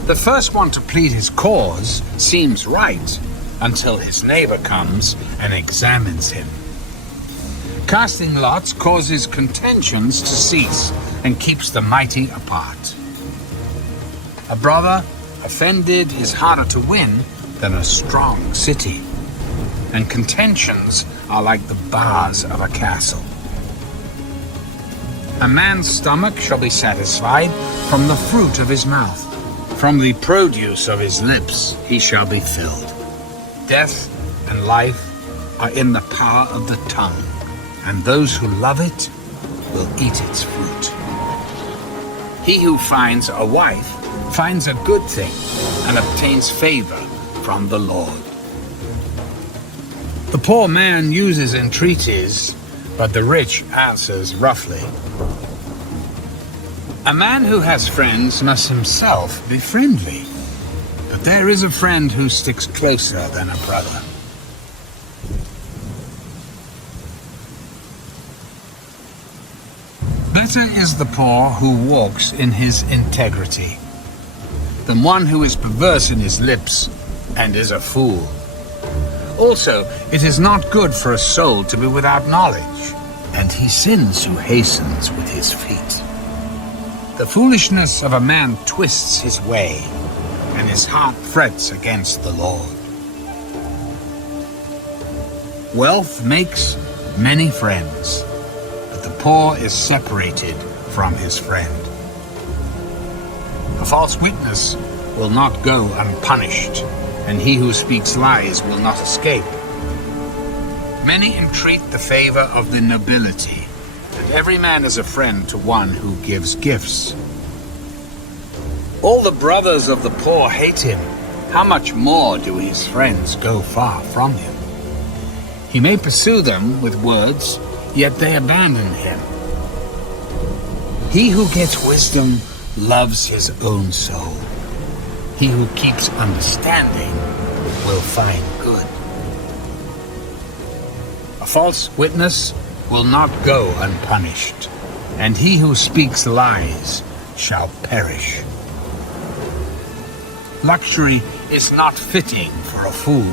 The first one to plead his cause seems right until his neighbor comes and examines him. Casting lots causes contentions to cease and keeps the mighty apart. A brother offended is harder to win than a strong city, and contentions are like the bars of a castle. A man's stomach shall be satisfied from the fruit of his mouth. From the produce of his lips he shall be filled. Death and life are in the power of the tongue, and those who love it will eat its fruit. He who finds a wife finds a good thing and obtains favor from the Lord. The poor man uses entreaties, but the rich answers roughly. A man who has friends must himself be friendly, but there is a friend who sticks closer than a brother. Better is the poor who walks in his integrity than one who is perverse in his lips and is a fool. Also, it is not good for a soul to be without knowledge, and he sins who hastens with his feet. The foolishness of a man twists his way, and his heart frets against the Lord. Wealth makes many friends, but the poor is separated from his friend. A false witness will not go unpunished, and he who speaks lies will not escape. Many entreat the favor of the nobility, and every man is a friend to one who gives gifts. All the brothers of the poor hate him. How much more do his friends go far from him? He may pursue them with words, yet they abandon him. He who gets wisdom loves his own soul. He who keeps understanding will find good. A false witness will not go unpunished, and he who speaks lies shall perish. Luxury is not fitting for a fool,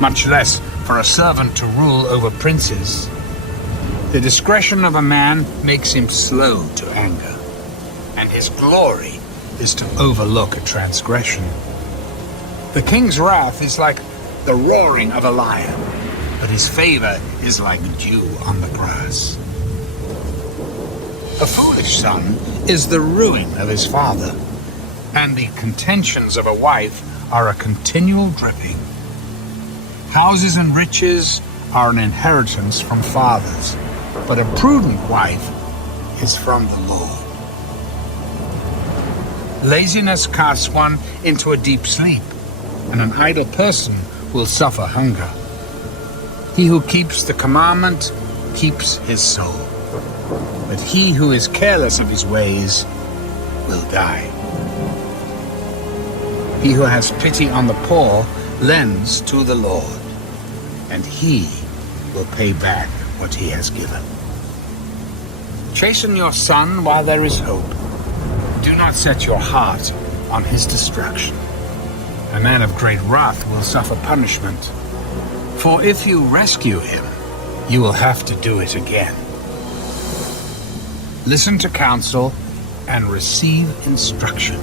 much less for a servant to rule over princes. The discretion of a man makes him slow to anger, and his glory is to overlook a transgression. The king's wrath is like the roaring of a lion, but his favor is like dew on the grass. A foolish son is the ruin of his father, and the contentions of a wife are a continual dripping. Houses and riches are an inheritance from fathers, but a prudent wife is from the Lord. Laziness casts one into a deep sleep, and an idle person will suffer hunger. He who keeps the commandment keeps his soul, but he who is careless of his ways will die. He who has pity on the poor lends to the Lord, and he will pay back what he has given. Chasten your son while there is hope. Do not set your heart on his destruction. A man of great wrath will suffer punishment, for if you rescue him, you will have to do it again. Listen to counsel and receive instruction,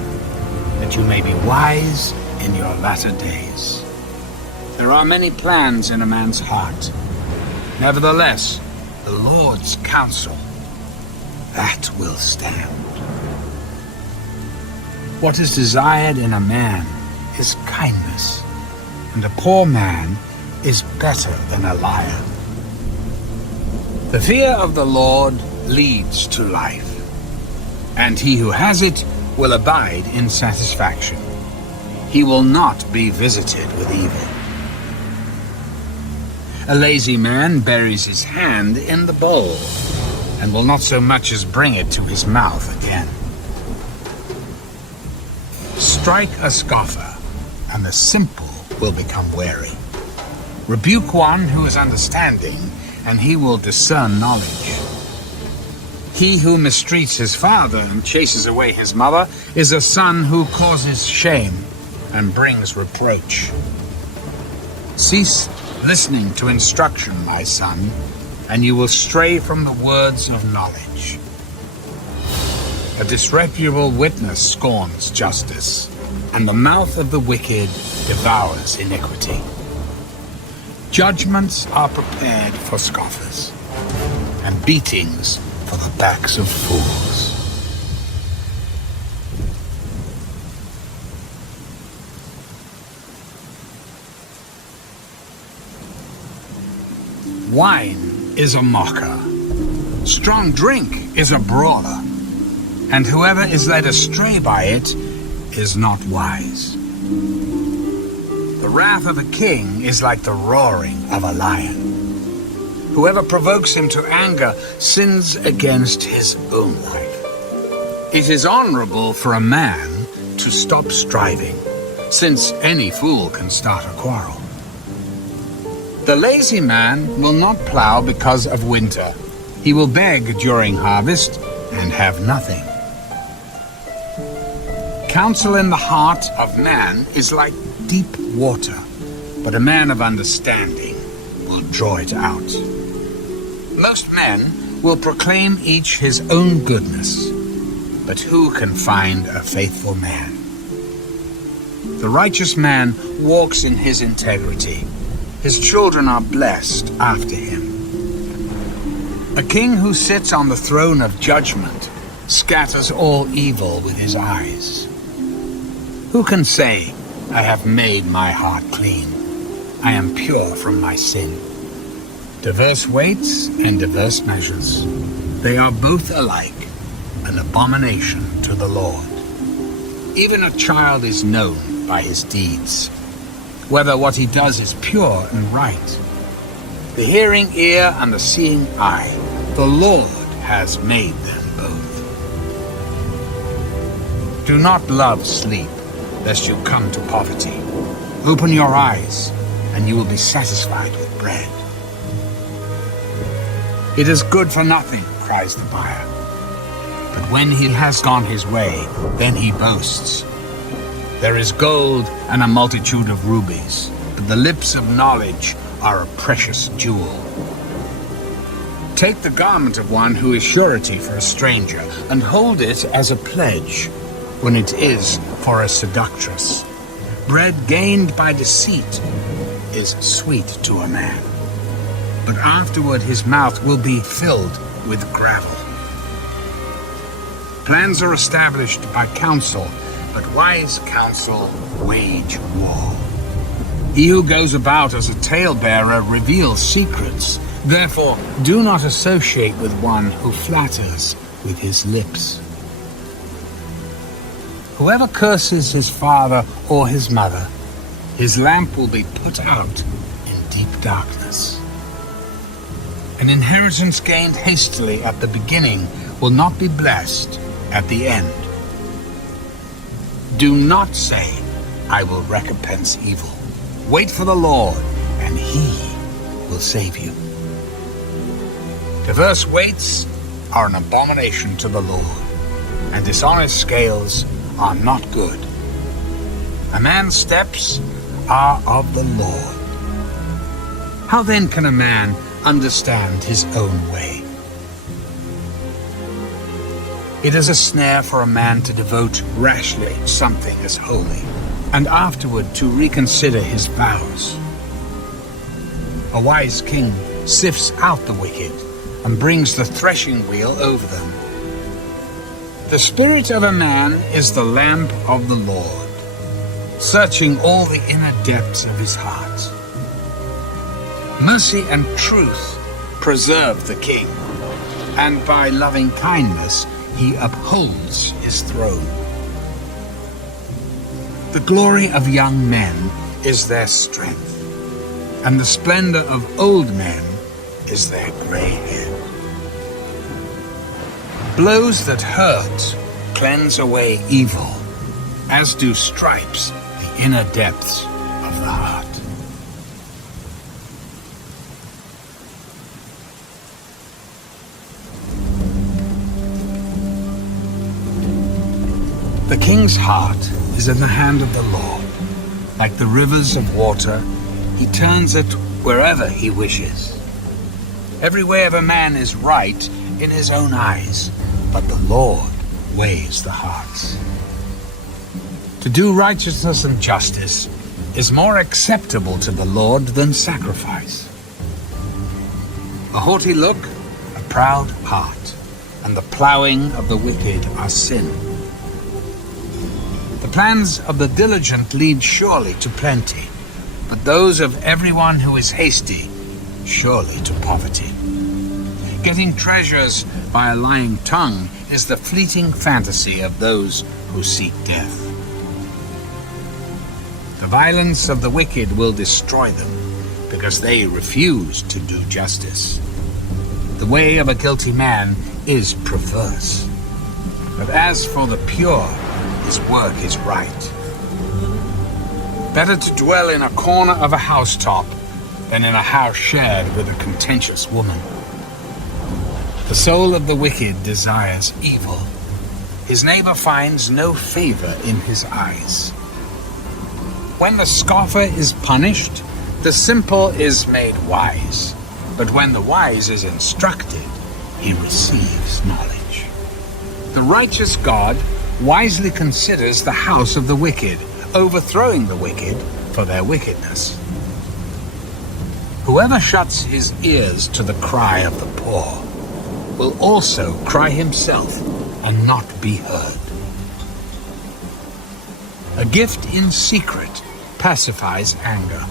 that you may be wise in your latter days. There are many plans in a man's heart. Nevertheless, the Lord's counsel, that will stand. What is desired in a man is kindness, and a poor man is better than a liar. The fear of the Lord leads to life, and he who has it will abide in satisfaction. He will not be visited with evil. A lazy man buries his hand in the bowl, and will not so much as bring it to his mouth again. Strike a scoffer, and the simple will become wary. Rebuke one who is understanding, and he will discern knowledge. He who mistreats his father and chases away his mother is a son who causes shame and brings reproach. Cease listening to instruction, my son, and you will stray from the words of knowledge. A disreputable witness scorns justice, and the mouth of the wicked devours iniquity. Judgments are prepared for scoffers, and beatings for the backs of fools. Wine is a mocker. Strong drink is a brawler. And whoever is led astray by it is not wise. The wrath of a king is like the roaring of a lion. Whoever provokes him to anger sins against his own life. It is honorable for a man to stop striving, since any fool can start a quarrel. The lazy man will not plow because of winter. He will beg during harvest and have nothing. Counsel in the heart of man is like deep water, but a man of understanding will draw it out. Most men will proclaim each his own goodness, but who can find a faithful man? The righteous man walks in his integrity. His children are blessed after him. A king who sits on the throne of judgment scatters all evil with his eyes. Who can say, I have made my heart clean. I am pure from my sin. Diverse weights and diverse measures, they are both alike an abomination to the Lord. Even a child is known by his deeds, whether what he does is pure and right. The hearing ear and the seeing eye, the Lord has made them both. Do not love sleep, lest you come to poverty. Open your eyes, and you will be satisfied with bread. It is good for nothing, cries the buyer. But when he has gone his way, then he boasts. There is gold and a multitude of rubies, but the lips of knowledge are a precious jewel. Take the garment of one who is surety for a stranger, and hold it as a pledge, when it is for a seductress. Bread gained by deceit is sweet to a man, but afterward his mouth will be filled with gravel. Plans are established by counsel, but wise counsel wage war. He who goes about as a talebearer reveals secrets. Therefore, do not associate with one who flatters with his lips. Whoever curses his father or his mother, his lamp will be put out in deep darkness. An inheritance gained hastily at the beginning will not be blessed at the end. Do not say, I will recompense evil. Wait for the Lord, and he will save you. Diverse weights are an abomination to the Lord, and dishonest scales are not good. A man's steps are of the Lord. How then can a man understand his own way? It is a snare for a man to devote rashly something as holy, and afterward to reconsider his vows. A wise king sifts out the wicked and brings the threshing wheel over them. The spirit of a man is the lamp of the Lord, searching all the inner depths of his heart. Mercy and truth preserve the king, and by loving kindness he upholds his throne. The glory of young men is their strength, and the splendor of old men is their gray hair. Blows that hurt cleanse away evil, as do stripes the inner depths of the heart. The king's heart is in the hand of the Lord. Like the rivers of water, he turns it wherever he wishes. Every way of a man is right in his own eyes, but the Lord weighs the hearts. To do righteousness and justice is more acceptable to the Lord than sacrifice. A haughty look, a proud heart, and the plowing of the wicked are sin. The plans of the diligent lead surely to plenty, but those of everyone who is hasty surely to poverty. Getting treasures by a lying tongue is the fleeting fantasy of those who seek death. The violence of the wicked will destroy them, because they refuse to do justice. The way of a guilty man is perverse, but as for the pure, his work is right. Better to dwell in a corner of a housetop than in a house shared with a contentious woman. The soul of the wicked desires evil. His neighbor finds no favor in his eyes. When the scoffer is punished, the simple is made wise. But when the wise is instructed, he receives knowledge. The righteous God wisely considers the house of the wicked, overthrowing the wicked for their wickedness. Whoever shuts his ears to the cry of the poor will also cry himself and not be heard. A gift in secret pacifies anger,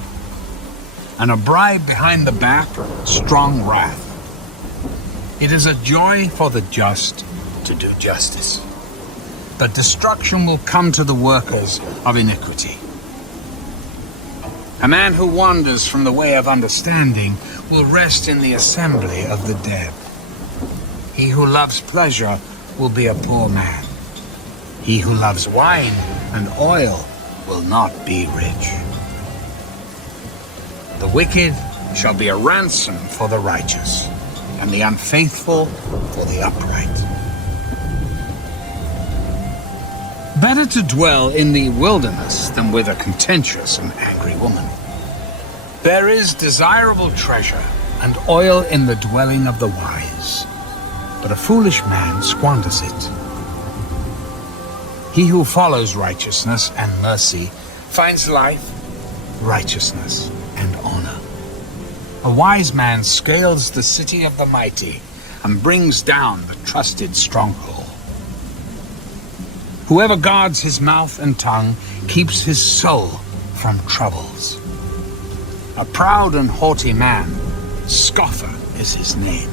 and a bribe behind the back, strong wrath. It is a joy for the just to do justice, but destruction will come to the workers of iniquity. A man who wanders from the way of understanding will rest in the assembly of the dead. He who loves pleasure will be a poor man. He who loves wine and oil will not be rich. The wicked shall be a ransom for the righteous, and the unfaithful for the upright. Better to dwell in the wilderness than with a contentious and angry woman. There is desirable treasure and oil in the dwelling of the wise, but a foolish man squanders it. He who follows righteousness and mercy finds life, righteousness, and honor. A wise man scales the city of the mighty and brings down the trusted stronghold. Whoever guards his mouth and tongue keeps his soul from troubles. A proud and haughty man, scoffer is his name.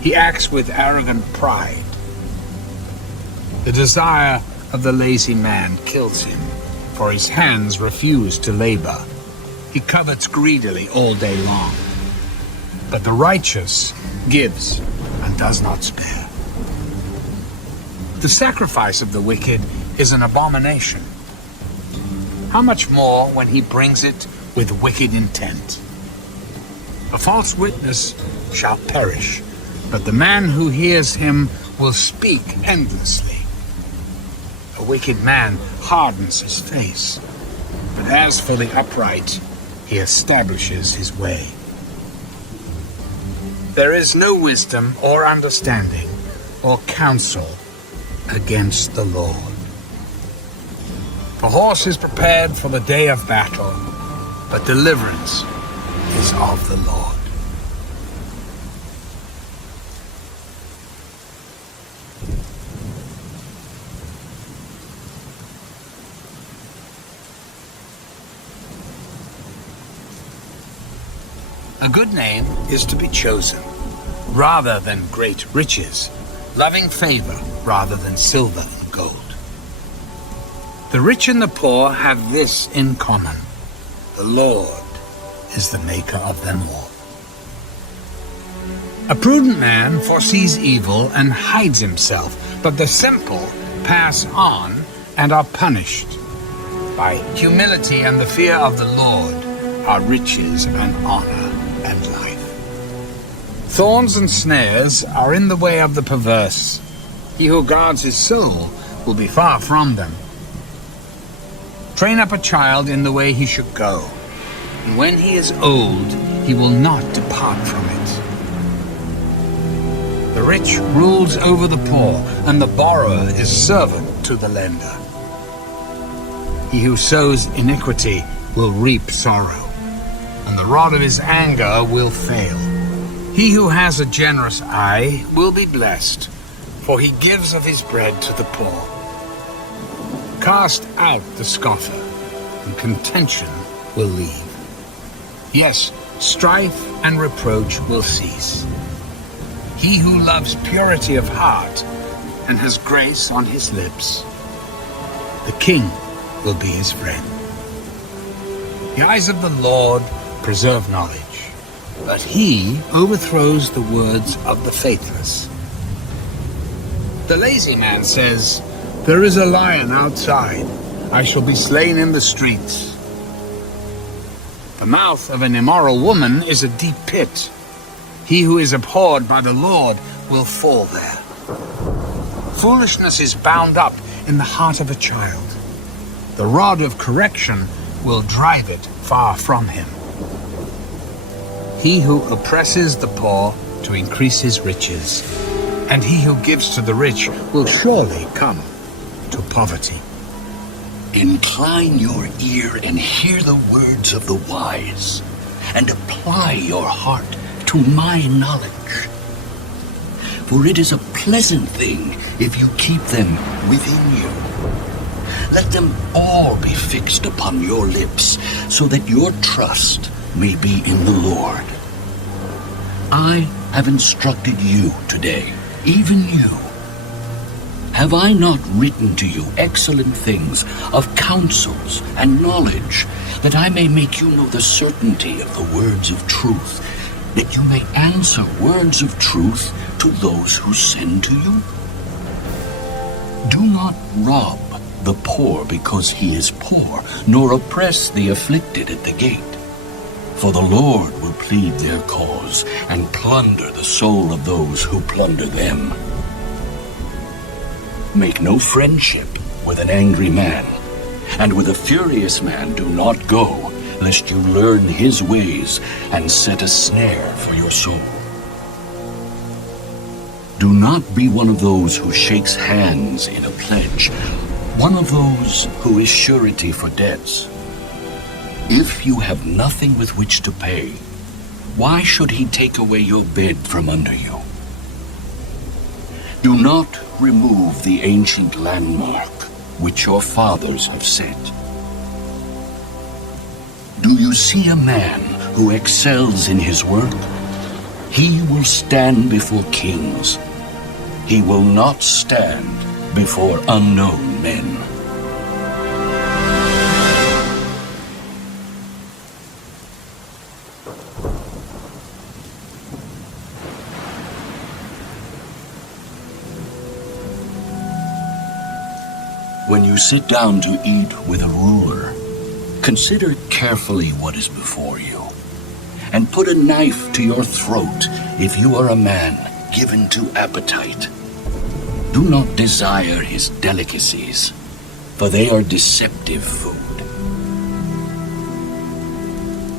He acts with arrogant pride. The desire of the lazy man kills him, for his hands refuse to labor. He covets greedily all day long. But the righteous gives and does not spare. The sacrifice of the wicked is an abomination. How much more when he brings it with wicked intent? A false witness shall perish, but the man who hears him will speak endlessly. A wicked man hardens his face, but as for the upright, he establishes his way. There is no wisdom or understanding or counsel against the Lord. The horse is prepared for the day of battle, but deliverance is of the Lord. A good name is to be chosen, rather than great riches, loving favor rather than silver and gold. The rich and the poor have this in common: the Lord is the maker of them all. A prudent man foresees evil and hides himself, but the simple pass on and are punished. By humility and the fear of the Lord are riches and honor and life. Thorns and snares are in the way of the perverse. He who guards his soul will be far from them. Train up a child in the way he should go, and when he is old, he will not depart from it. The rich rules over the poor, and the borrower is servant to the lender. He who sows iniquity will reap sorrow, and the rod of his anger will fail. He who has a generous eye will be blessed, for he gives of his bread to the poor. Cast out the scoffer, and contention will leave. Yes, strife and reproach will cease. He who loves purity of heart and has grace on his lips, the king will be his friend. The eyes of the Lord preserve knowledge, but he overthrows the words of the faithless. The lazy man says, "There is a lion outside. I shall be slain in the streets." The mouth of an immoral woman is a deep pit. He who is abhorred by the Lord will fall there. Foolishness is bound up in the heart of a child. The rod of correction will drive it far from him. He who oppresses the poor to increase his riches, and he who gives to the rich will surely come to poverty. Incline your ear and hear the words of the wise, and apply your heart to my knowledge. For it is a pleasant thing if you keep them within you. Let them all be fixed upon your lips, so that your trust may be in the Lord. I have instructed you today, even you. Have I not written to you excellent things of counsels and knowledge, that I may make you know the certainty of the words of truth, that you may answer words of truth to those who send to you? Do not rob the poor because he is poor, nor oppress the afflicted at the gate. For the Lord will plead their cause and plunder the soul of those who plunder them. Make no friendship with an angry man, and with a furious man do not go, lest you learn his ways and set a snare for your soul. Do not be one of those who shakes hands in a pledge, one of those who is surety for debts. If you have nothing with which to pay, why should he take away your bed from under you? Do not remove the ancient landmark which your fathers have set. Do you see a man who excels in his work? He will stand before kings. He will not stand before unknown men. When you sit down to eat with a ruler, consider carefully what is before you, and put a knife to your throat if you are a man given to appetite. Do not desire his delicacies, for they are deceptive food.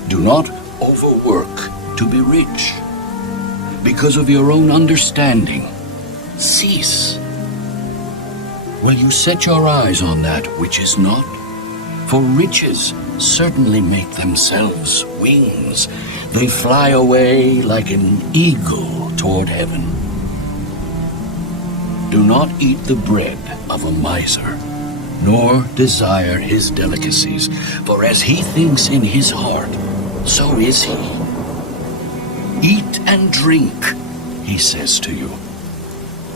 Do not overwork to be rich. Because of your own understanding, cease. Will you set your eyes on that which is not? For riches certainly make themselves wings. They fly away like an eagle toward heaven. Do not eat the bread of a miser, nor desire his delicacies, for as he thinks in his heart, so is he. Eat and drink, he says to you,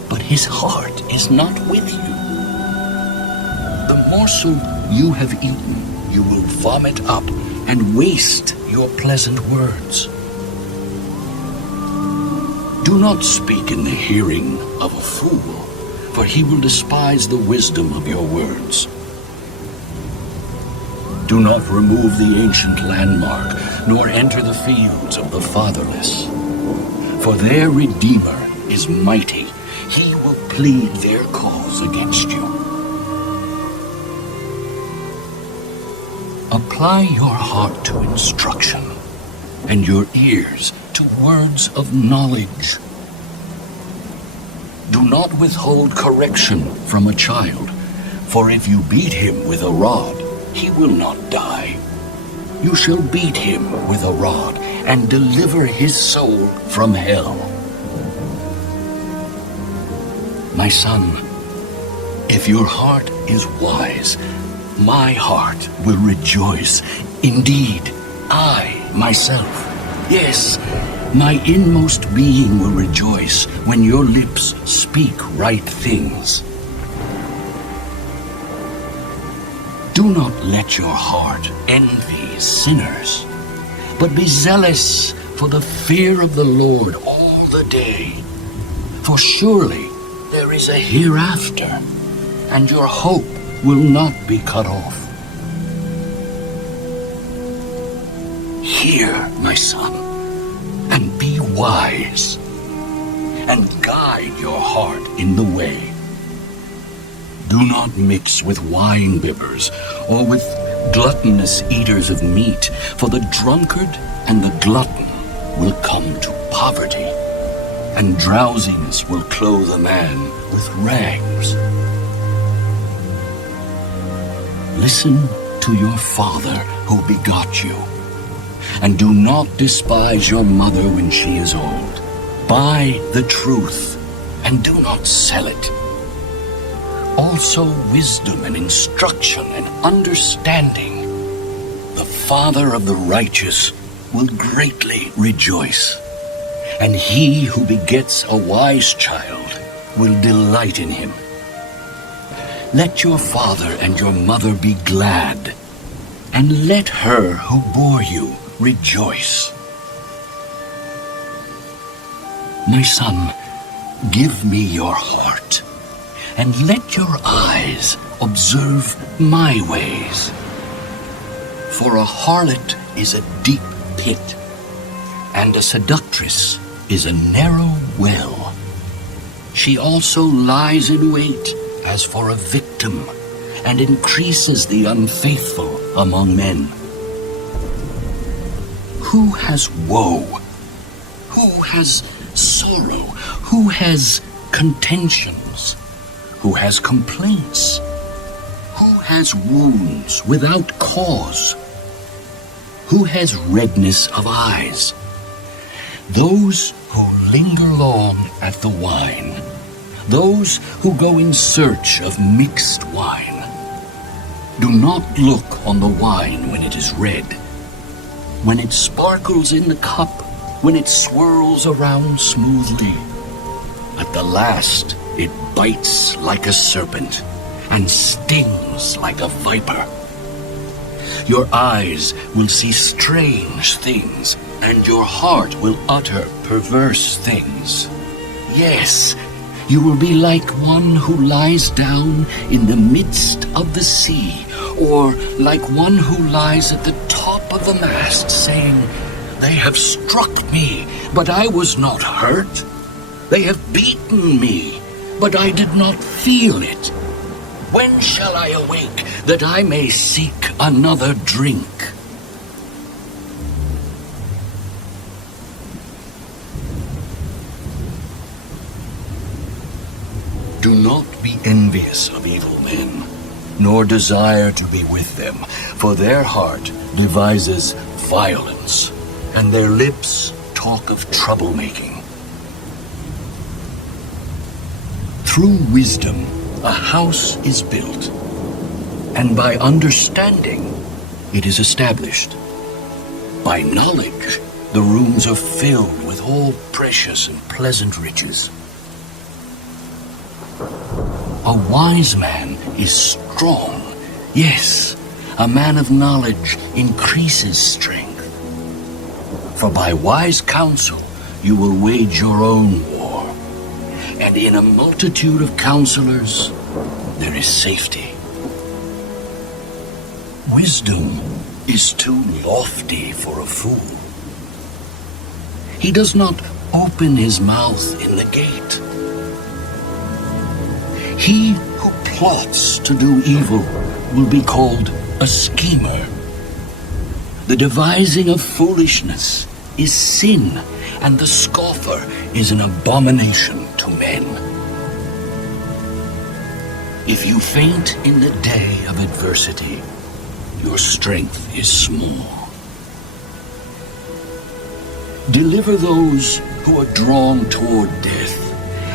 but his heart is not with you. The morsel you have eaten, you will vomit up and waste your pleasant words. Do not speak in the hearing of a fool, for he will despise the wisdom of your words. Do not remove the ancient landmark, nor enter the fields of the fatherless. For their Redeemer is mighty. He will plead their cause against you. Apply your heart to instruction, and your ears to words of knowledge. Do not withhold correction from a child, for if you beat him with a rod, he will not die. You shall beat him with a rod and deliver his soul from hell. My son, if your heart is wise, my heart will rejoice. Indeed, I myself, yes, my inmost being will rejoice when your lips speak right things. Do not let your heart envy sinners, but be zealous for the fear of the Lord all the day. For surely there is a hereafter, and your hope will not be cut off. Hear, my son, and be wise, and guide your heart in the way. Do not mix with wine-bibbers or with gluttonous eaters of meat, for the drunkard and the glutton will come to poverty, and drowsiness will clothe a man with rags. Listen to your father who begot you, and do not despise your mother when she is old. Buy the truth, and do not sell it. Also wisdom and instruction and understanding. The father of the righteous will greatly rejoice, and he who begets a wise child will delight in him. Let your father and your mother be glad, and let her who bore you rejoice. My son, give me your heart, and let your eyes observe my ways. For a harlot is a deep pit, and a seductress is a narrow well. She also lies in wait as for a victim, and increases the unfaithful among men. Who has woe? Who has sorrow? Who has contentions? Who has complaints? Who has wounds without cause? Who has redness of eyes? Those who linger long at the wine, those who go in search of mixed wine. Do not look on the wine when it is red, when it sparkles in the cup, when it swirls around smoothly. At the last, it bites like a serpent and stings like a viper. Your eyes will see strange things, and your heart will utter perverse things. Yes, you will be like one who lies down in the midst of the sea, or like one who lies at the top of the mast, saying, "They have struck me, but I was not hurt. They have beaten me, but I did not feel it. When shall I awake that I may seek another drink?" Do not be envious of evil men, nor desire to be with them, for their heart devises violence, and their lips talk of troublemaking. Through wisdom a house is built, and by understanding it is established. By knowledge the rooms are filled with all precious and pleasant riches. A wise man is strong Yes, a man of knowledge increases strength. For by wise counsel you will wage your own war, and in a multitude of counselors there is safety. Wisdom is too lofty for a fool. He does not open his mouth in the gate. He who plots to do evil will be called a schemer. The devising of foolishness is sin, and the scoffer is an abomination to men. If you faint in the day of adversity, your strength is small. Deliver those who are drawn toward death,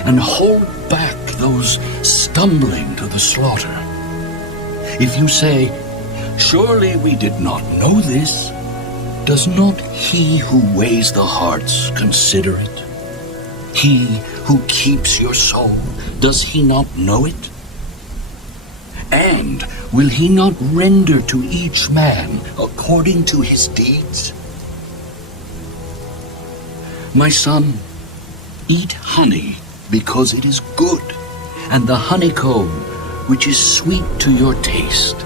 and hold back those stumbling to the slaughter. If you say, "Surely we did not know this," does not he who weighs the hearts consider it? He who keeps your soul, does he not know it? And will he not render to each man according to his deeds? My son, eat honey because it is good, and the honeycomb which is sweet to your taste.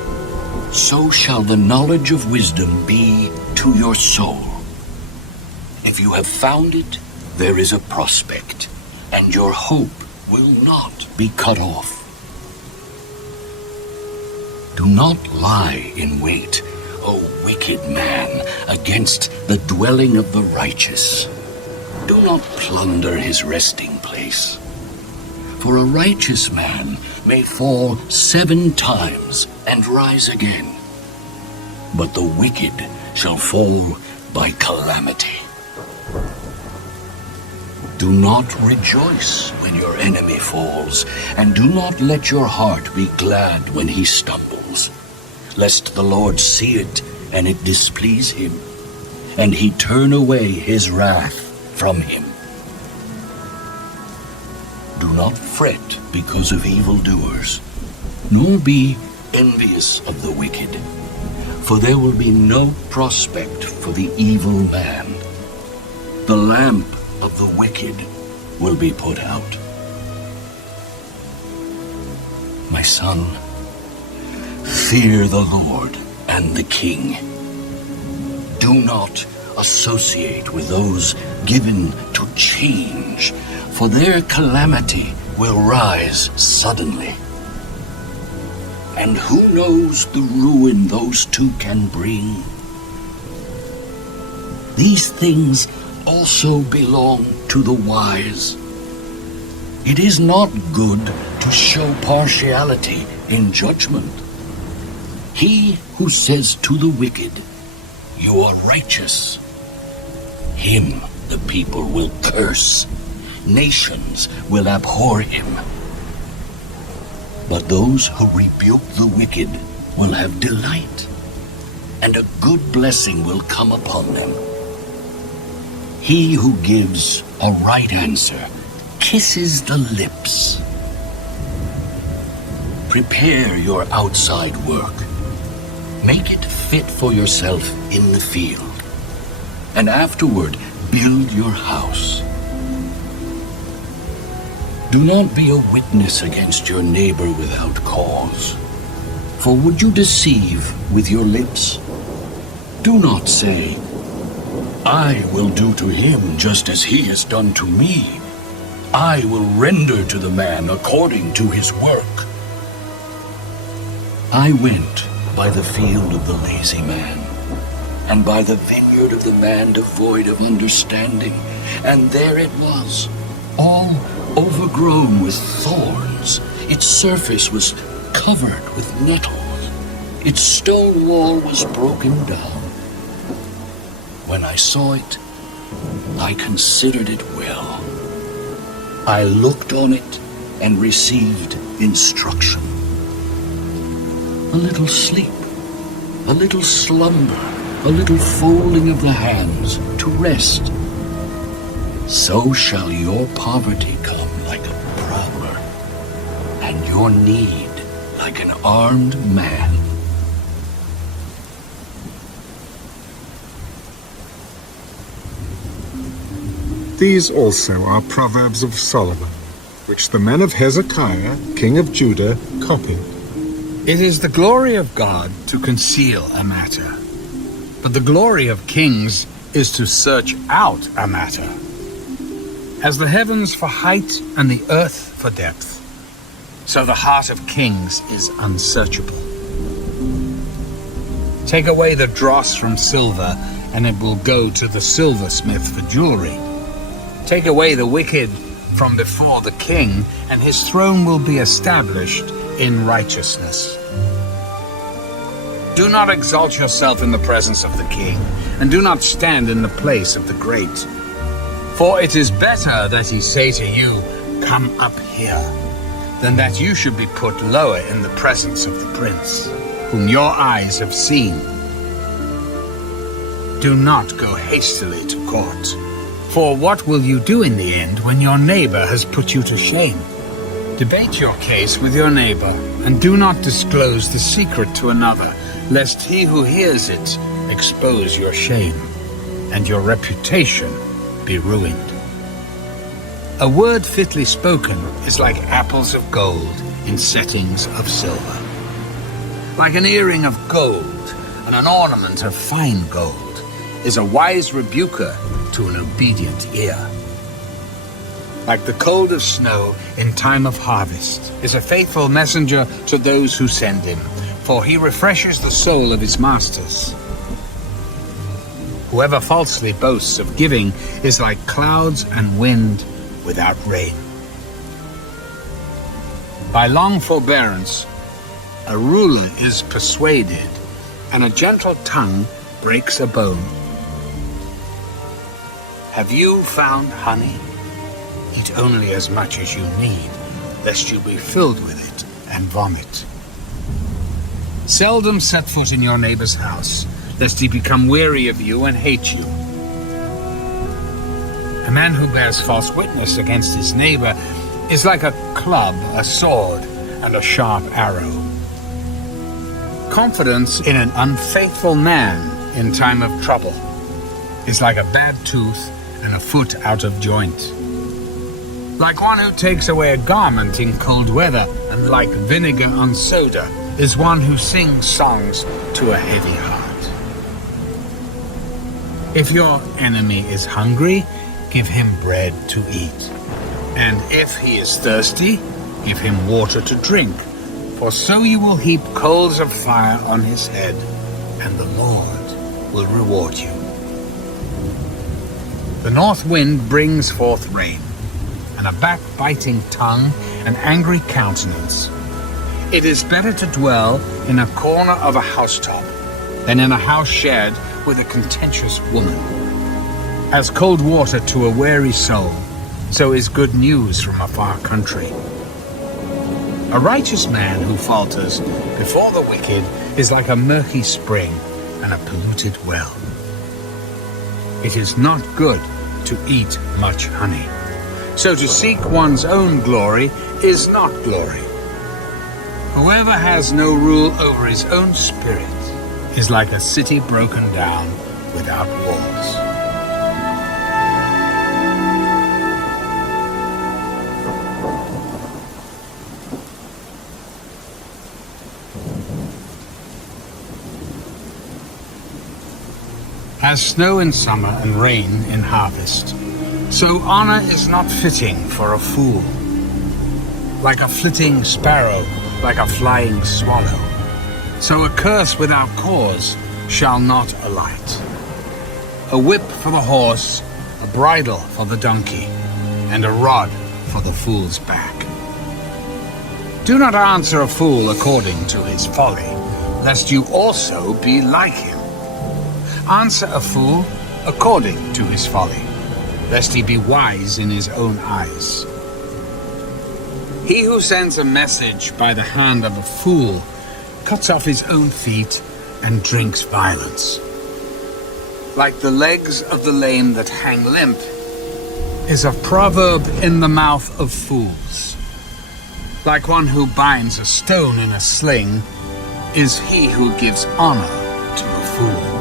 So shall the knowledge of wisdom be to your soul. If you have found it, there is a prospect, and your hope will not be cut off. Do not lie in wait, O wicked man, against the dwelling of the righteous. Do not plunder his resting place. For a righteous man may fall 7 times and rise again, but the wicked shall fall by calamity. Do not rejoice when your enemy falls, and do not let your heart be glad when he stumbles, lest the Lord see it and it displease him, and he turn away his wrath from him. Do not fret because of evildoers, nor be envious of the wicked, for there will be no prospect for the evil man. The lamp of the wicked will be put out. My son, fear the Lord and the King. Do not associate with those given to change, for their calamity will rise suddenly. And who knows the ruin those two can bring? These things also belong to the wise. It is not good to show partiality in judgment. He who says to the wicked, "You are righteous," him the people will curse. Nations will abhor him. But those who rebuke the wicked will have delight, and a good blessing will come upon them. He who gives a right answer kisses the lips. Prepare your outside work. Make it fit for yourself in the field, and afterward build your house. Do not be a witness against your neighbor without cause. For would you deceive with your lips? Do not say, "I will do to him just as he has done to me. I will render to the man according to his work." I went by the field of the lazy man, and by the vineyard of the man devoid of understanding, and there it was, all overgrown with thorns. Its surface was covered with nettles. Its stone wall was broken down. When I saw it, I considered it well. I looked on it and received instruction. A little sleep, a little slumber, a little folding of the hands to rest. So shall your poverty come like a prowler, and your need like an armed man. These also are Proverbs of Solomon, which the men of Hezekiah, king of Judah, copied. It is the glory of God to conceal a matter, but the glory of kings is to search out a matter. As the heavens for height and the earth for depth, so the heart of kings is unsearchable. Take away the dross from silver, and it will go to the silversmith for jewelry. Take away the wicked from before the king, and his throne will be established in righteousness. Do not exalt yourself in the presence of the king, and do not stand in the place of the great. For it is better that he say to you, "Come up here," than that you should be put lower in the presence of the prince, whom your eyes have seen. Do not go hastily to court, for what will you do in the end when your neighbor has put you to shame? Debate your case with your neighbor, and do not disclose the secret to another, lest he who hears it expose your shame, and your reputation be ruined. A word fitly spoken is like apples of gold in settings of silver, like an earring of gold and an ornament of fine gold is a wise rebuker to an obedient ear. Like the cold of snow in time of harvest is a faithful messenger to those who send him, for he refreshes the soul of his masters. Whoever falsely boasts of giving is like clouds and wind without rain. By long forbearance, a ruler is persuaded, and a gentle tongue breaks a bone. Have you found honey? Eat only as much as you need, lest you be filled with it and vomit. Seldom set foot in your neighbor's house, lest he become weary of you and hate you. A man who bears false witness against his neighbor is like a club, a sword, and a sharp arrow. Confidence in an unfaithful man in time of trouble is like a bad tooth and a foot out of joint. Like one who takes away a garment in cold weather, and like vinegar on soda is one who sings songs to a heavy heart. If your enemy is hungry, give him bread to eat. And if he is thirsty, give him water to drink. For so you will heap coals of fire on his head, and the Lord will reward you. The north wind brings forth rain, and a backbiting tongue, an angry countenance. It is better to dwell in a corner of a housetop than in a house shared with a contentious woman. As cold water to a weary soul, so is good news from a far country. A righteous man who falters before the wicked is like a murky spring and a polluted well. It is not good to eat much honey, so to seek one's own glory is not glory. Whoever has no rule over his own spirit is like a city broken down without walls. As snow in summer and rain in harvest, so honor is not fitting for a fool. Like a flitting sparrow, like a flying swallow, so a curse without cause shall not alight. A whip for the horse, a bridle for the donkey, and a rod for the fool's back. Do not answer a fool according to his folly, lest you also be like him. Answer a fool according to his folly, lest he be wise in his own eyes. He who sends a message by the hand of a fool cuts off his own feet and drinks violence. Like the legs of the lame that hang limp is a proverb in the mouth of fools. Like one who binds a stone in a sling is he who gives honor to a fool.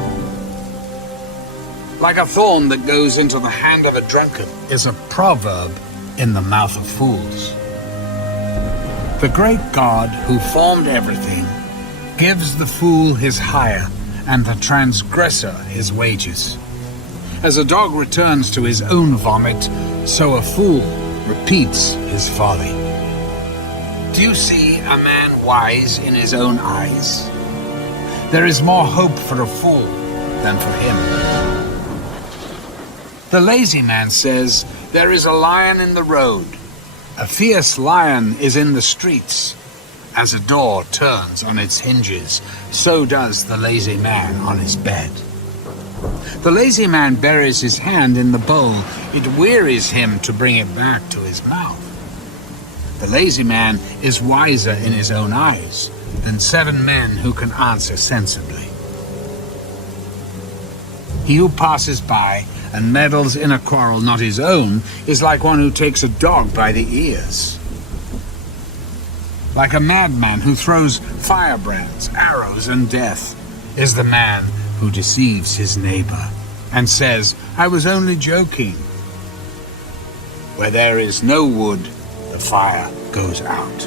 Like a thorn that goes into the hand of a drunkard is a proverb in the mouth of fools. The great God who formed everything gives the fool his hire and the transgressor his wages. As a dog returns to his own vomit, so a fool repeats his folly. Do you see a man wise in his own eyes? There is more hope for a fool than for him. The lazy man says, "There is a lion in the road." A fierce lion is in the streets. As a door turns on its hinges, so does the lazy man on his bed. The lazy man buries his hand in the bowl. It wearies him to bring it back to his mouth. The lazy man is wiser in his own eyes than 7 men who can answer sensibly. He who passes by and meddles in a quarrel not his own is like one who takes a dog by the ears. Like a madman who throws firebrands, arrows, and death is the man who deceives his neighbor and says, "I was only joking." Where there is no wood, the fire goes out,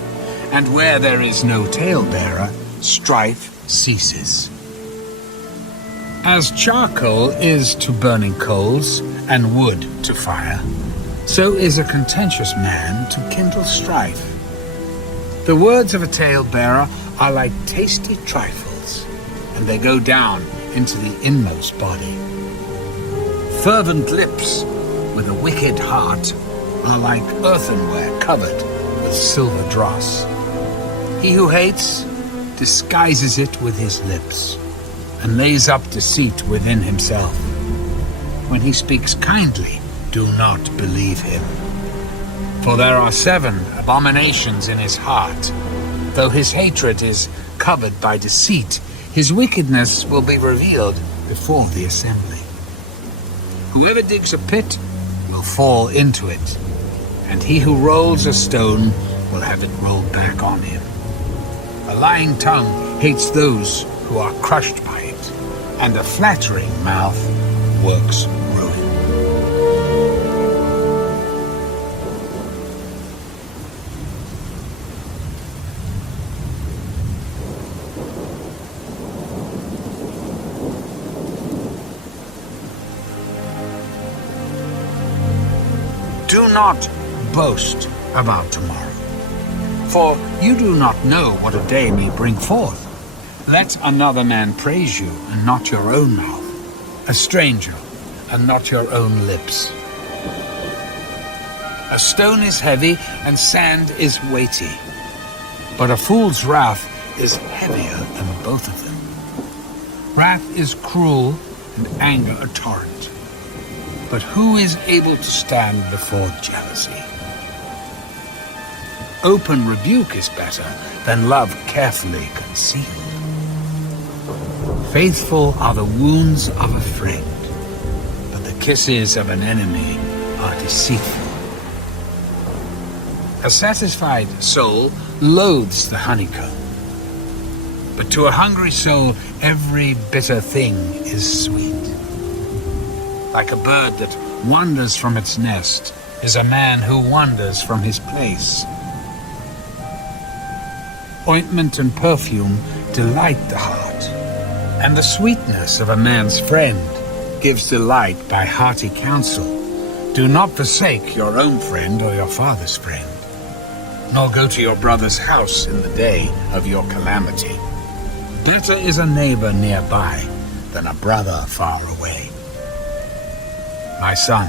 and where there is no talebearer, strife ceases. As charcoal is to burning coals and wood to fire, so is a contentious man to kindle strife. The words of a talebearer are like tasty trifles, and they go down into the inmost body. Fervent lips with a wicked heart are like earthenware covered with silver dross. He who hates disguises it with his lips and lays up deceit within himself. When he speaks kindly, do not believe him. For there are 7 abominations in his heart. Though his hatred is covered by deceit, his wickedness will be revealed before the assembly. Whoever digs a pit will fall into it, and he who rolls a stone will have it rolled back on him. A lying tongue hates those who are crushed by it, and a flattering mouth works ruin. Do not boast about tomorrow, for you do not know what a day may bring forth. Let another man praise you, and not your own mouth, a stranger, and not your own lips. A stone is heavy, and sand is weighty, but a fool's wrath is heavier than both of them. Wrath is cruel, and anger a torrent. But who is able to stand before jealousy? Open rebuke is better than love carefully concealed. Faithful are the wounds of a friend, but the kisses of an enemy are deceitful. A satisfied soul loathes the honeycomb, but to a hungry soul every bitter thing is sweet. Like a bird that wanders from its nest is a man who wanders from his place. Ointment and perfume delight the heart, and the sweetness of a man's friend gives delight by hearty counsel. Do not forsake your own friend or your father's friend, nor go to your brother's house in the day of your calamity. Better is a neighbor nearby than a brother far away. My son,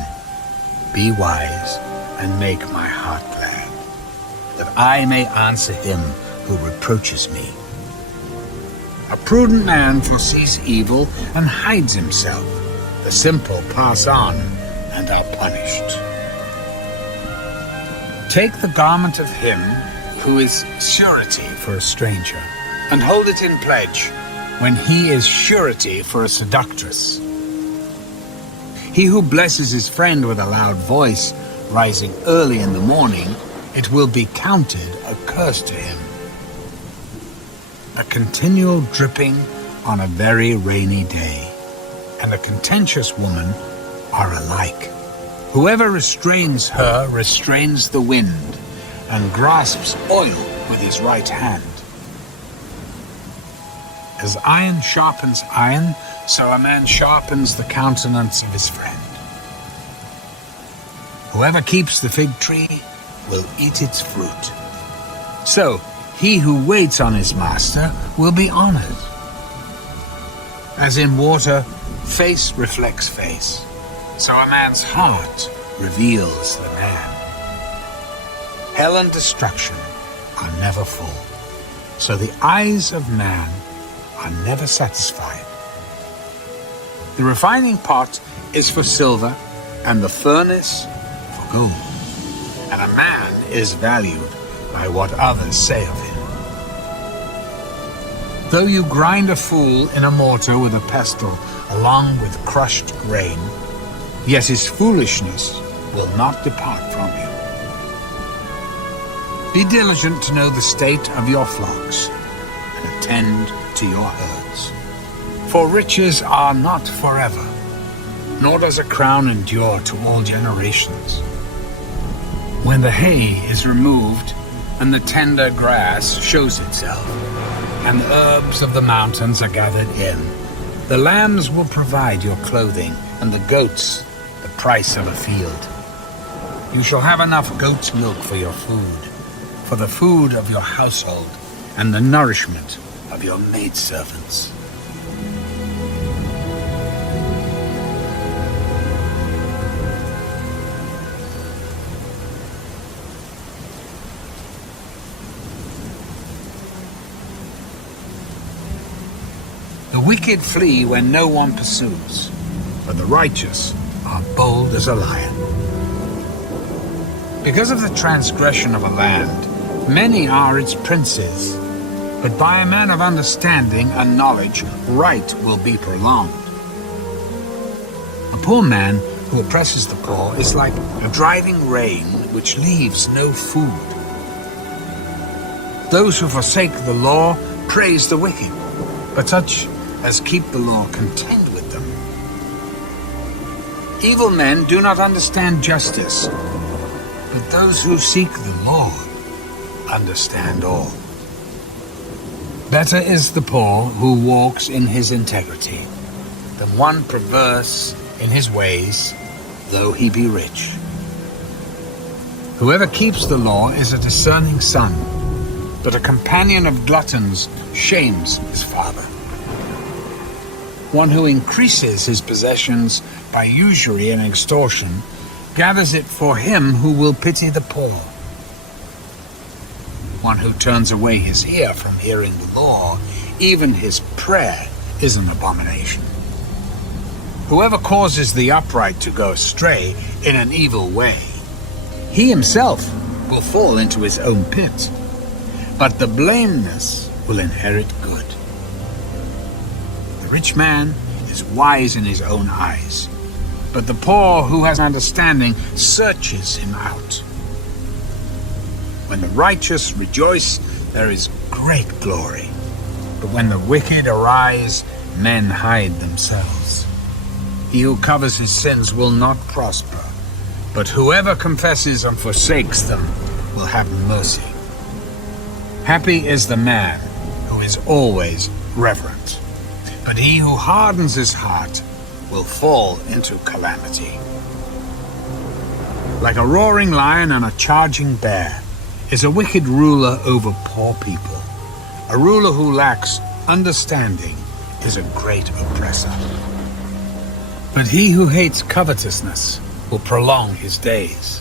be wise and make my heart glad, that I may answer him who reproaches me. A prudent man foresees evil and hides himself. The simple pass on and are punished. Take the garment of him who is surety for a stranger, and hold it in pledge when he is surety for a seductress. He who blesses his friend with a loud voice, rising early in the morning, it will be counted a curse to him. A continual dripping on a very rainy day and a contentious woman are alike. Whoever restrains her restrains the wind, and grasps oil with his right hand. As iron sharpens iron, so a man sharpens the countenance of his friend. Whoever keeps the fig tree will eat its fruit. So he who waits on his master will be honored. As in water, face reflects face, so a man's heart reveals the man. Hell and destruction are never full, so the eyes of man are never satisfied. The refining pot is for silver, and the furnace for gold. And a man is valued by what others say of him. Though you grind a fool in a mortar with a pestle along with crushed grain, yet his foolishness will not depart from you. Be diligent to know the state of your flocks, and attend to your herds. For riches are not forever, nor does a crown endure to all generations. When the hay is removed, and the tender grass shows itself, and the herbs of the mountains are gathered in, the lambs will provide your clothing, and the goats the price of a field. You shall have enough goat's milk for your food, for the food of your household, and the nourishment of your maidservants. The wicked flee when no one pursues, but the righteous are bold as a lion. Because of the transgression of a land, many are its princes, but by a man of understanding and knowledge, right will be prolonged. A poor man who oppresses the poor is like a driving rain which leaves no food. Those who forsake the law praise the wicked, but such as keep the law contend with them. Evil men do not understand justice, but those who seek the Lord understand all. Better is the poor who walks in his integrity than one perverse in his ways, though he be rich. Whoever keeps the law is a discerning son, but a companion of gluttons shames his father. One who increases his possessions by usury and extortion gathers it for him who will pity the poor. One who turns away his ear from hearing the law, even his prayer is an abomination. Whoever causes the upright to go astray in an evil way, he himself will fall into his own pit, but the blameless will inherit good. The rich man is wise in his own eyes, but the poor who has understanding searches him out. When the righteous rejoice, there is great glory, but when the wicked arise, men hide themselves. He who covers his sins will not prosper, but whoever confesses and forsakes them will have mercy. Happy is the man who is always reverent, but he who hardens his heart will fall into calamity. Like a roaring lion and a charging bear is a wicked ruler over poor people. A ruler who lacks understanding is a great oppressor. But he who hates covetousness will prolong his days.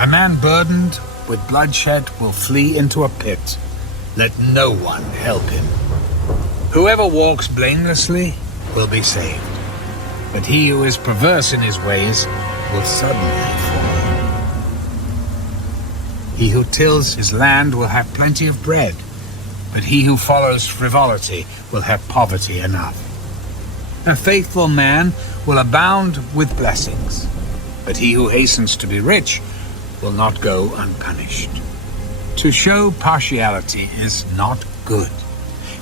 A man burdened with bloodshed will flee into a pit. Let no one help him. Whoever walks blamelessly will be saved, but he who is perverse in his ways will suddenly fall. He who tills his land will have plenty of bread, but he who follows frivolity will have poverty enough. A faithful man will abound with blessings, but he who hastens to be rich will not go unpunished. To show partiality is not good,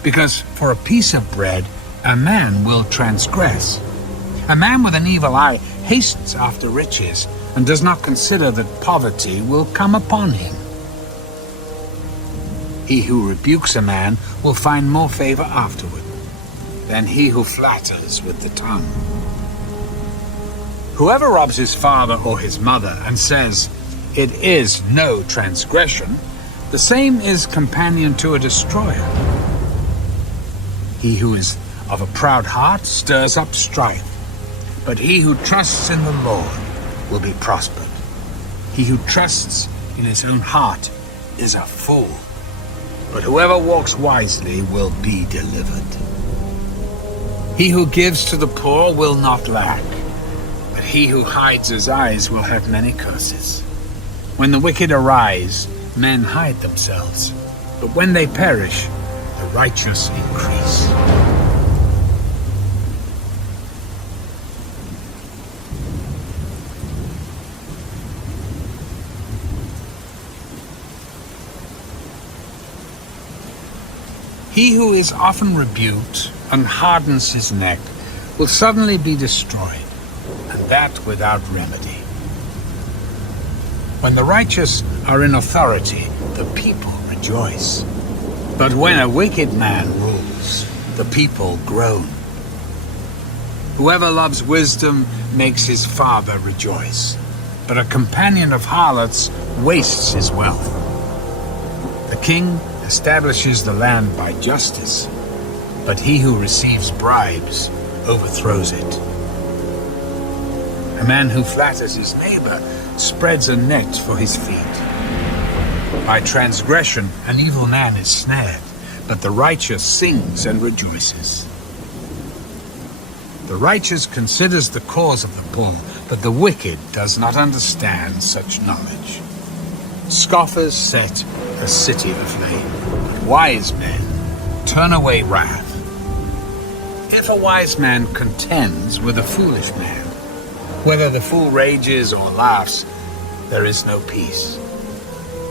because for a piece of bread a man will transgress. A man with an evil eye hastens after riches and does not consider that poverty will come upon him. He who rebukes a man will find more favor afterward than he who flatters with the tongue. Whoever robs his father or his mother and says, "It is no transgression," the same is companion to a destroyer. He who is of a proud heart stirs up strife, but he who trusts in the Lord will be prospered. He who trusts in his own heart is a fool, but whoever walks wisely will be delivered. He who gives to the poor will not lack, but he who hides his eyes will have many curses. When the wicked arise, men hide themselves, but when they perish, the righteous increase. He who is often rebuked and hardens his neck will suddenly be destroyed, and that without remedy. When the righteous are in authority, the people rejoice. But when a wicked man rules, the people groan. Whoever loves wisdom makes his father rejoice, but a companion of harlots wastes his wealth. The king establishes the land by justice, but he who receives bribes overthrows it. A man who flatters his neighbor spreads a net for his feet. By transgression an evil man is snared, but the righteous sings and rejoices. The righteous considers the cause of the poor, but the wicked does not understand such knowledge. Scoffers set a city aflame, but wise men turn away wrath. If a wise man contends with a foolish man, whether the fool rages or laughs, there is no peace.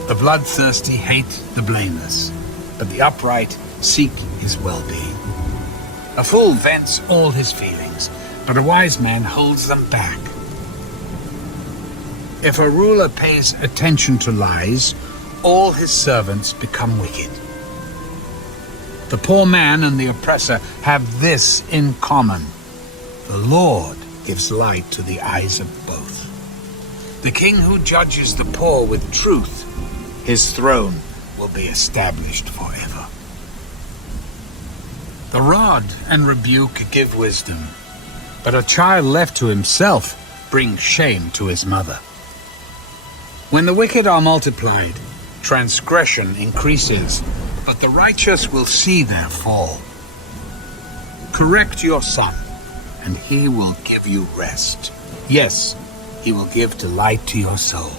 The bloodthirsty hate the blameless, but the upright seek his well-being. A fool vents all his feelings, but a wise man holds them back. If a ruler pays attention to lies, all his servants become wicked. The poor man and the oppressor have this in common: the Lord gives light to the eyes of both. The king who judges the poor with truth, his throne will be established forever. The rod and rebuke give wisdom, but a child left to himself brings shame to his mother. When the wicked are multiplied, transgression increases, but the righteous will see their fall. Correct your son, and he will give you rest. Yes, he will give delight to your soul.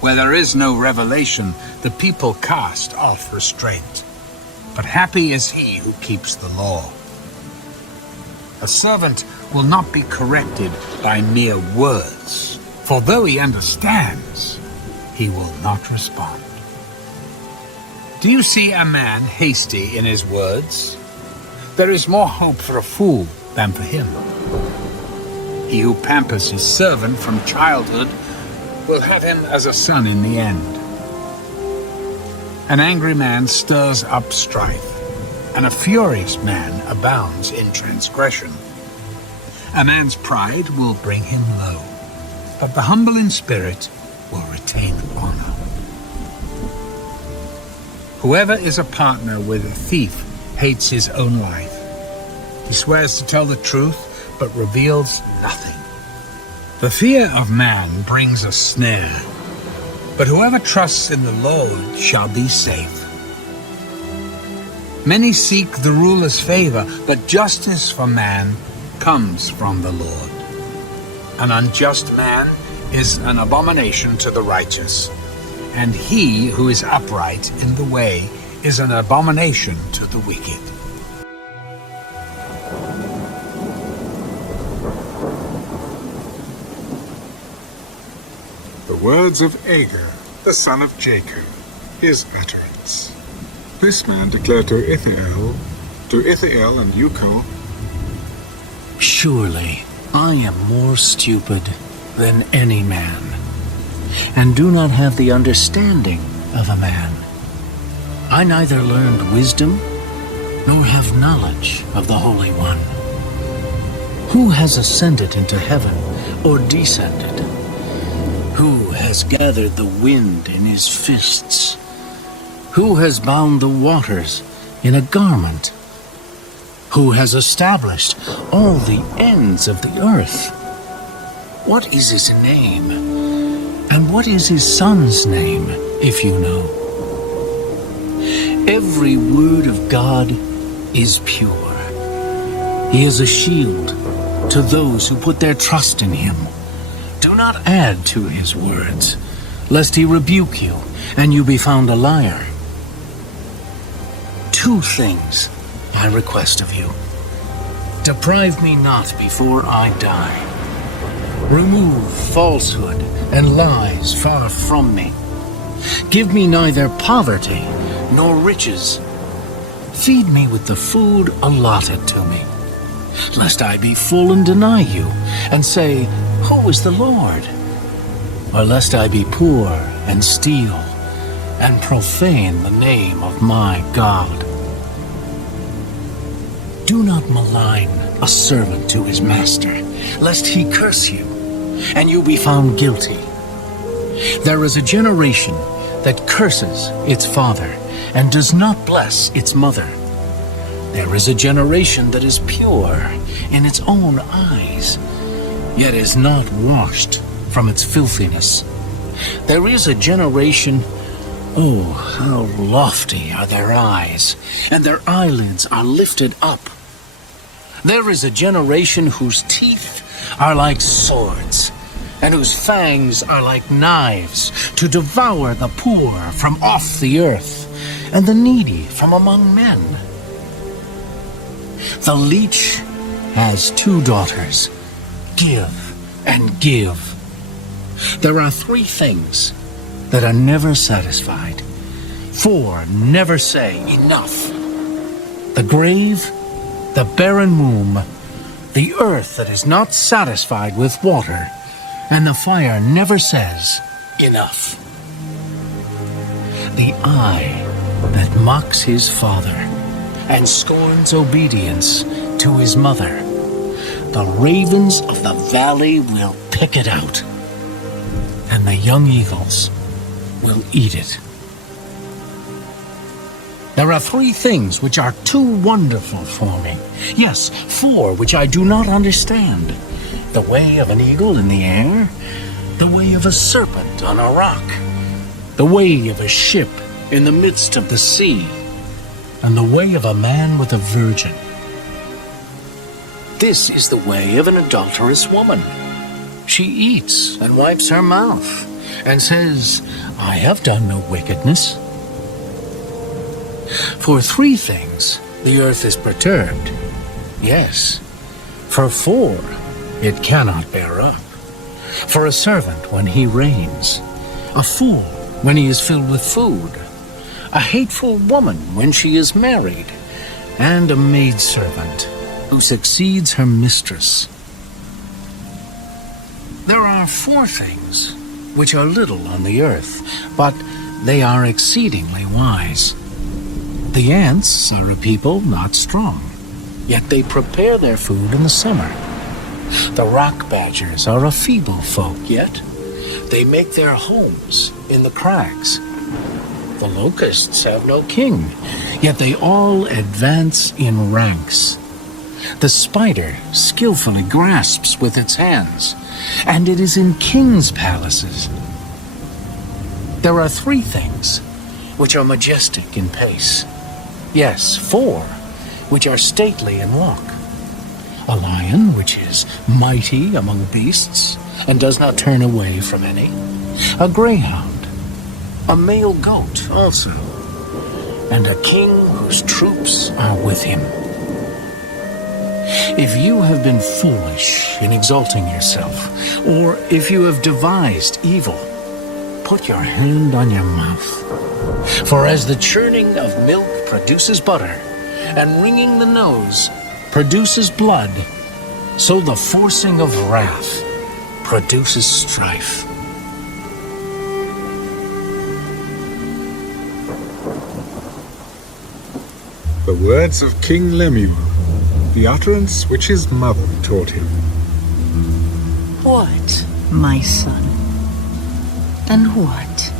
Where there is no revelation, the people cast off restraint. But happy is he who keeps the law. A servant will not be corrected by mere words, for though he understands, he will not respond. Do you see a man hasty in his words? There is more hope for a fool than for him. He who pampers his servant from childhood will have him as a son in the end. An angry man stirs up strife, and a furious man abounds in transgression. A man's pride will bring him low, but the humble in spirit will retain honor. Whoever is a partner with a thief hates his own life. He swears to tell the truth, but reveals nothing. The fear of man brings a snare, but whoever trusts in the Lord shall be safe. Many seek the ruler's favor, but justice for man comes from the Lord. An unjust man is an abomination to the righteous, and he who is upright in the way is an abomination to the wicked. The words of Agur, the son of Jacob, his utterance. This man declared to Ithiel, to Ithael and Uco. Surely I am more stupid than any man, and do not have the understanding of a man. I neither learned wisdom, nor have knowledge of the Holy One. Who has ascended into heaven, or descended? Who has gathered the wind in his fists? Who has bound the waters in a garment? Who has established all the ends of the earth? What is his name? And what is his son's name, if you know? Every word of God is pure. He is a shield to those who put their trust in him. Do not add to his words, lest he rebuke you, and you be found a liar. 2 things I request of you. Deprive me not before I die. Remove falsehood and lies far from me. Give me neither poverty nor riches. Feed me with the food allotted to me, lest I be full and deny you, and say, Who is the Lord? Or lest I be poor and steal, and profane the name of my God. Do not malign a servant to his master, lest he curse you, and you be found guilty. There is a generation that curses its father, and does not bless its mother. There is a generation that is pure in its own eyes, yet is not washed from its filthiness. There is a generation, oh, how lofty are their eyes, and their eyelids are lifted up. There is a generation whose teeth are like swords, and whose fangs are like knives, to devour the poor from off the earth, and the needy from among men. The leech has 2 daughters. Give and give. There are 3 things that are never satisfied. 4 never say enough. The grave, the barren womb, the earth that is not satisfied with water, and the fire never says enough. The eye that mocks his father and scorns obedience to his mother, the ravens of the valley will pick it out, and the young eagles will eat it. There are 3 things which are too wonderful for me. Yes, 4 which I do not understand. The way of an eagle in the air, the way of a serpent on a rock, the way of a ship in the midst of the sea, and the way of a man with a virgin. This is the way of an adulterous woman. She eats and wipes her mouth, and says, I have done no wickedness. For 3 things the earth is perturbed. Yes, for 4 it cannot bear up. For a servant when he reigns, a fool when he is filled with food, a hateful woman when she is married, and a maidservant who succeeds her mistress. There are 4 things which are little on the earth, but they are exceedingly wise. The ants are a people not strong, yet they prepare their food in the summer. The rock badgers are a feeble folk, yet they make their homes in the crags. The locusts have no king, yet they all advance in ranks. The spider skillfully grasps with its hands, and it is in kings' palaces. There are 3 things which are majestic in pace. Yes, 4 which are stately in walk. A lion which is mighty among beasts, and does not turn away from any. A greyhound, a male goat also, and a king whose troops are with him. If you have been foolish in exalting yourself, or if you have devised evil, put your hand on your mouth. For as the churning of milk produces butter, and wringing the nose produces blood, so the forcing of wrath produces strife. The words of King Lemuel, the utterance which his mother taught him. What, my son? And what,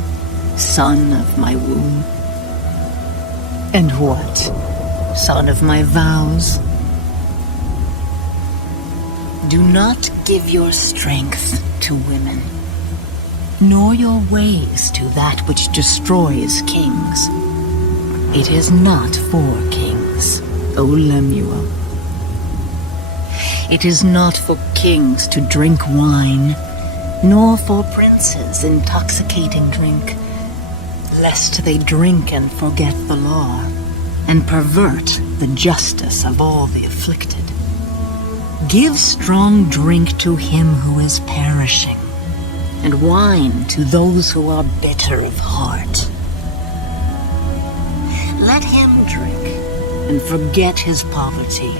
son of my womb? And what, son of my vows? Do not give your strength to women, nor your ways to that which destroys kings. It is not for kings, O Lemuel. It is not for kings to drink wine, nor for princes intoxicating drink, lest they drink and forget the law, and pervert the justice of all the afflicted. Give strong drink to him who is perishing, and wine to those who are bitter of heart. Let him drink and forget his poverty,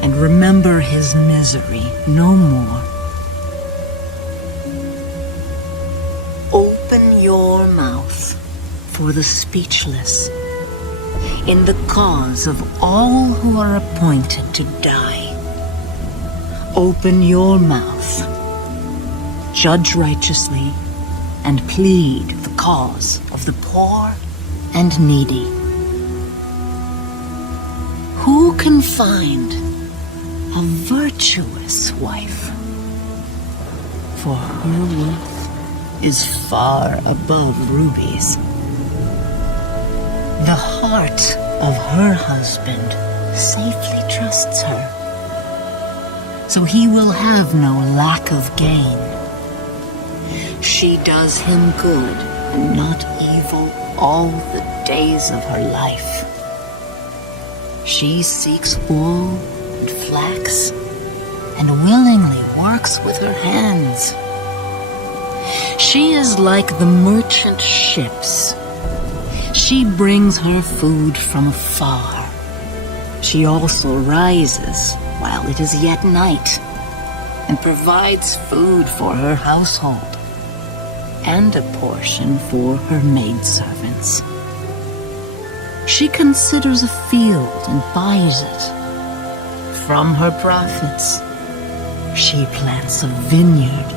and remember his misery no more. Open your mouth for the speechless, in the cause of all who are appointed to die. Open your mouth, judge righteously, and plead the cause of the poor and needy. Who can find a virtuous wife? For her worth is far above rubies. The heart of her husband safely trusts her, so he will have no lack of gain. She does him good and not evil all the days of her life. She seeks wool and flax, and willingly works with her hands. She is like the merchant ships. She brings her food from afar. She also rises while it is yet night, and provides food for her household, and a portion for her maidservants. She considers a field and buys it. From her profits, she plants a vineyard.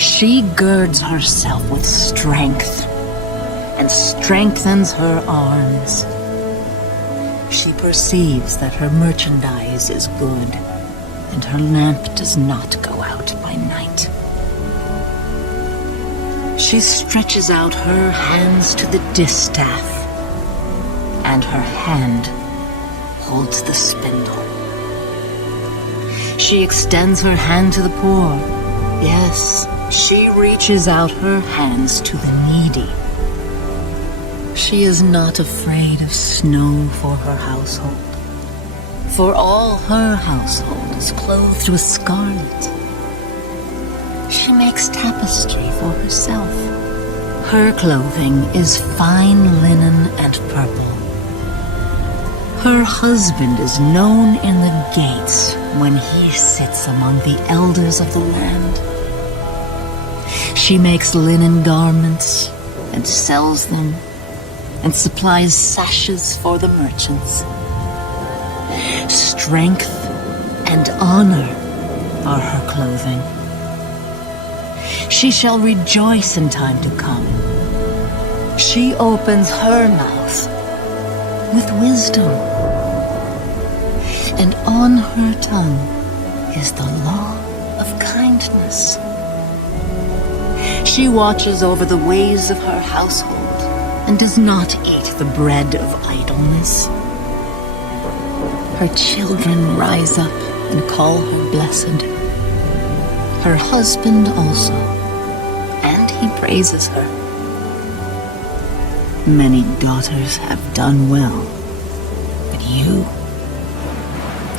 She girds herself with strength and strengthens her arms. She perceives that her merchandise is good, and her lamp does not go out by night. She stretches out her hands to the distaff, and her hand holds the spindle. She extends her hand to the poor. Yes, she reaches out her hands to the needy. She is not afraid of snow for her household, for all her household is clothed with scarlet. She makes tapestry for herself. Her clothing is fine linen and purple. Her husband is known in the gates when he sits among the elders of the land. She makes linen garments and sells them, and supplies sashes for the merchants. Strength and honor are her clothing. She shall rejoice in time to come. She opens her mouth with wisdom, and on her tongue is the law of kindness. She watches over the ways of her household, and does not eat the bread of idleness. Her children rise up and call her blessed. Her husband also, and he praises her. Many daughters have done well, but you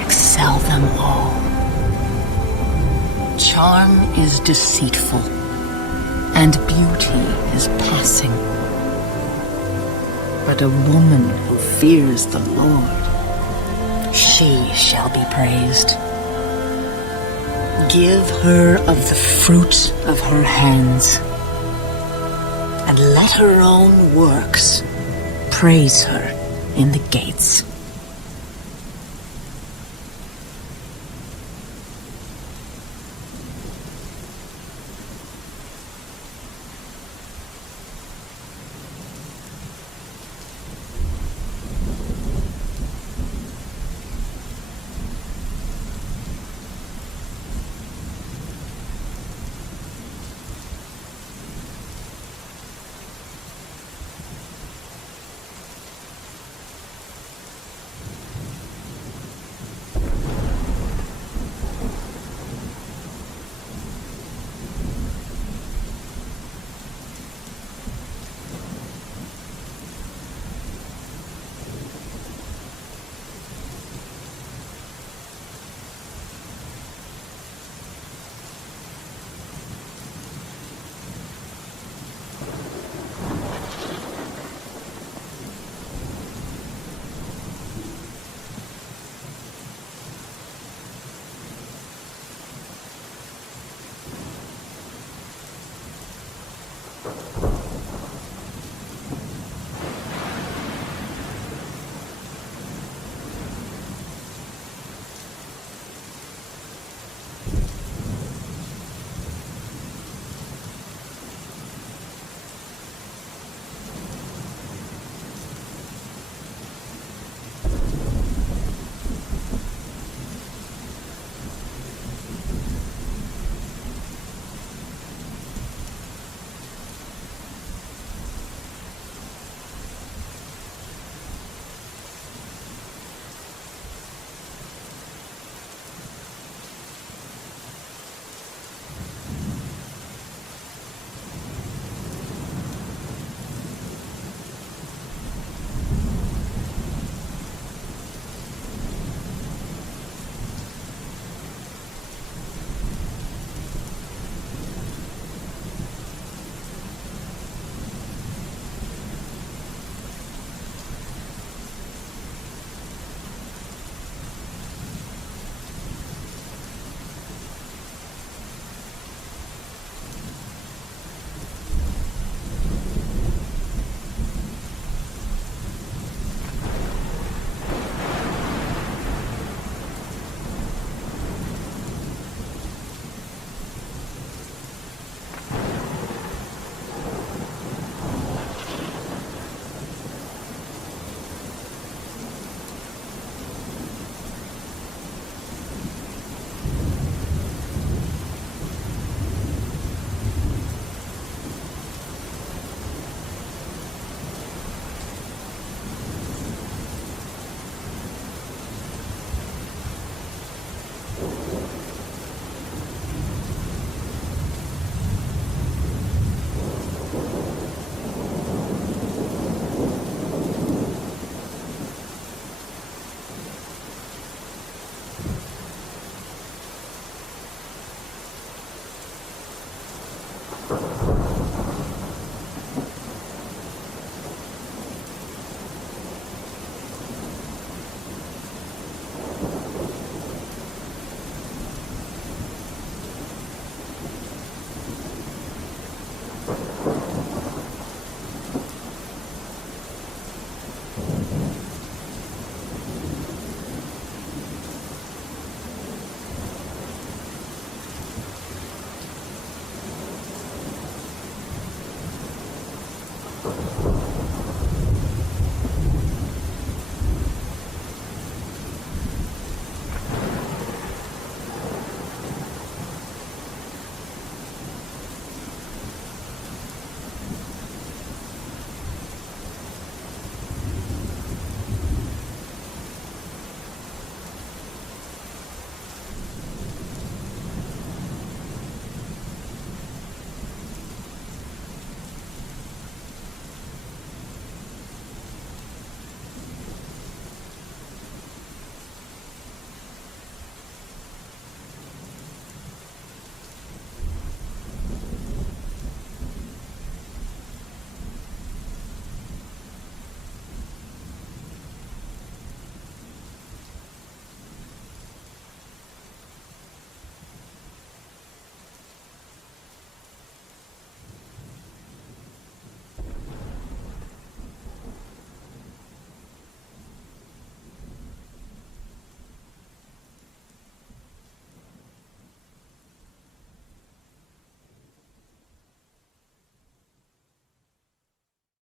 excel them all. Charm is deceitful, and beauty is passing. but a woman who fears the Lord, she shall be praised. Give her of the fruit of her hands, and let her own works praise her in the gates.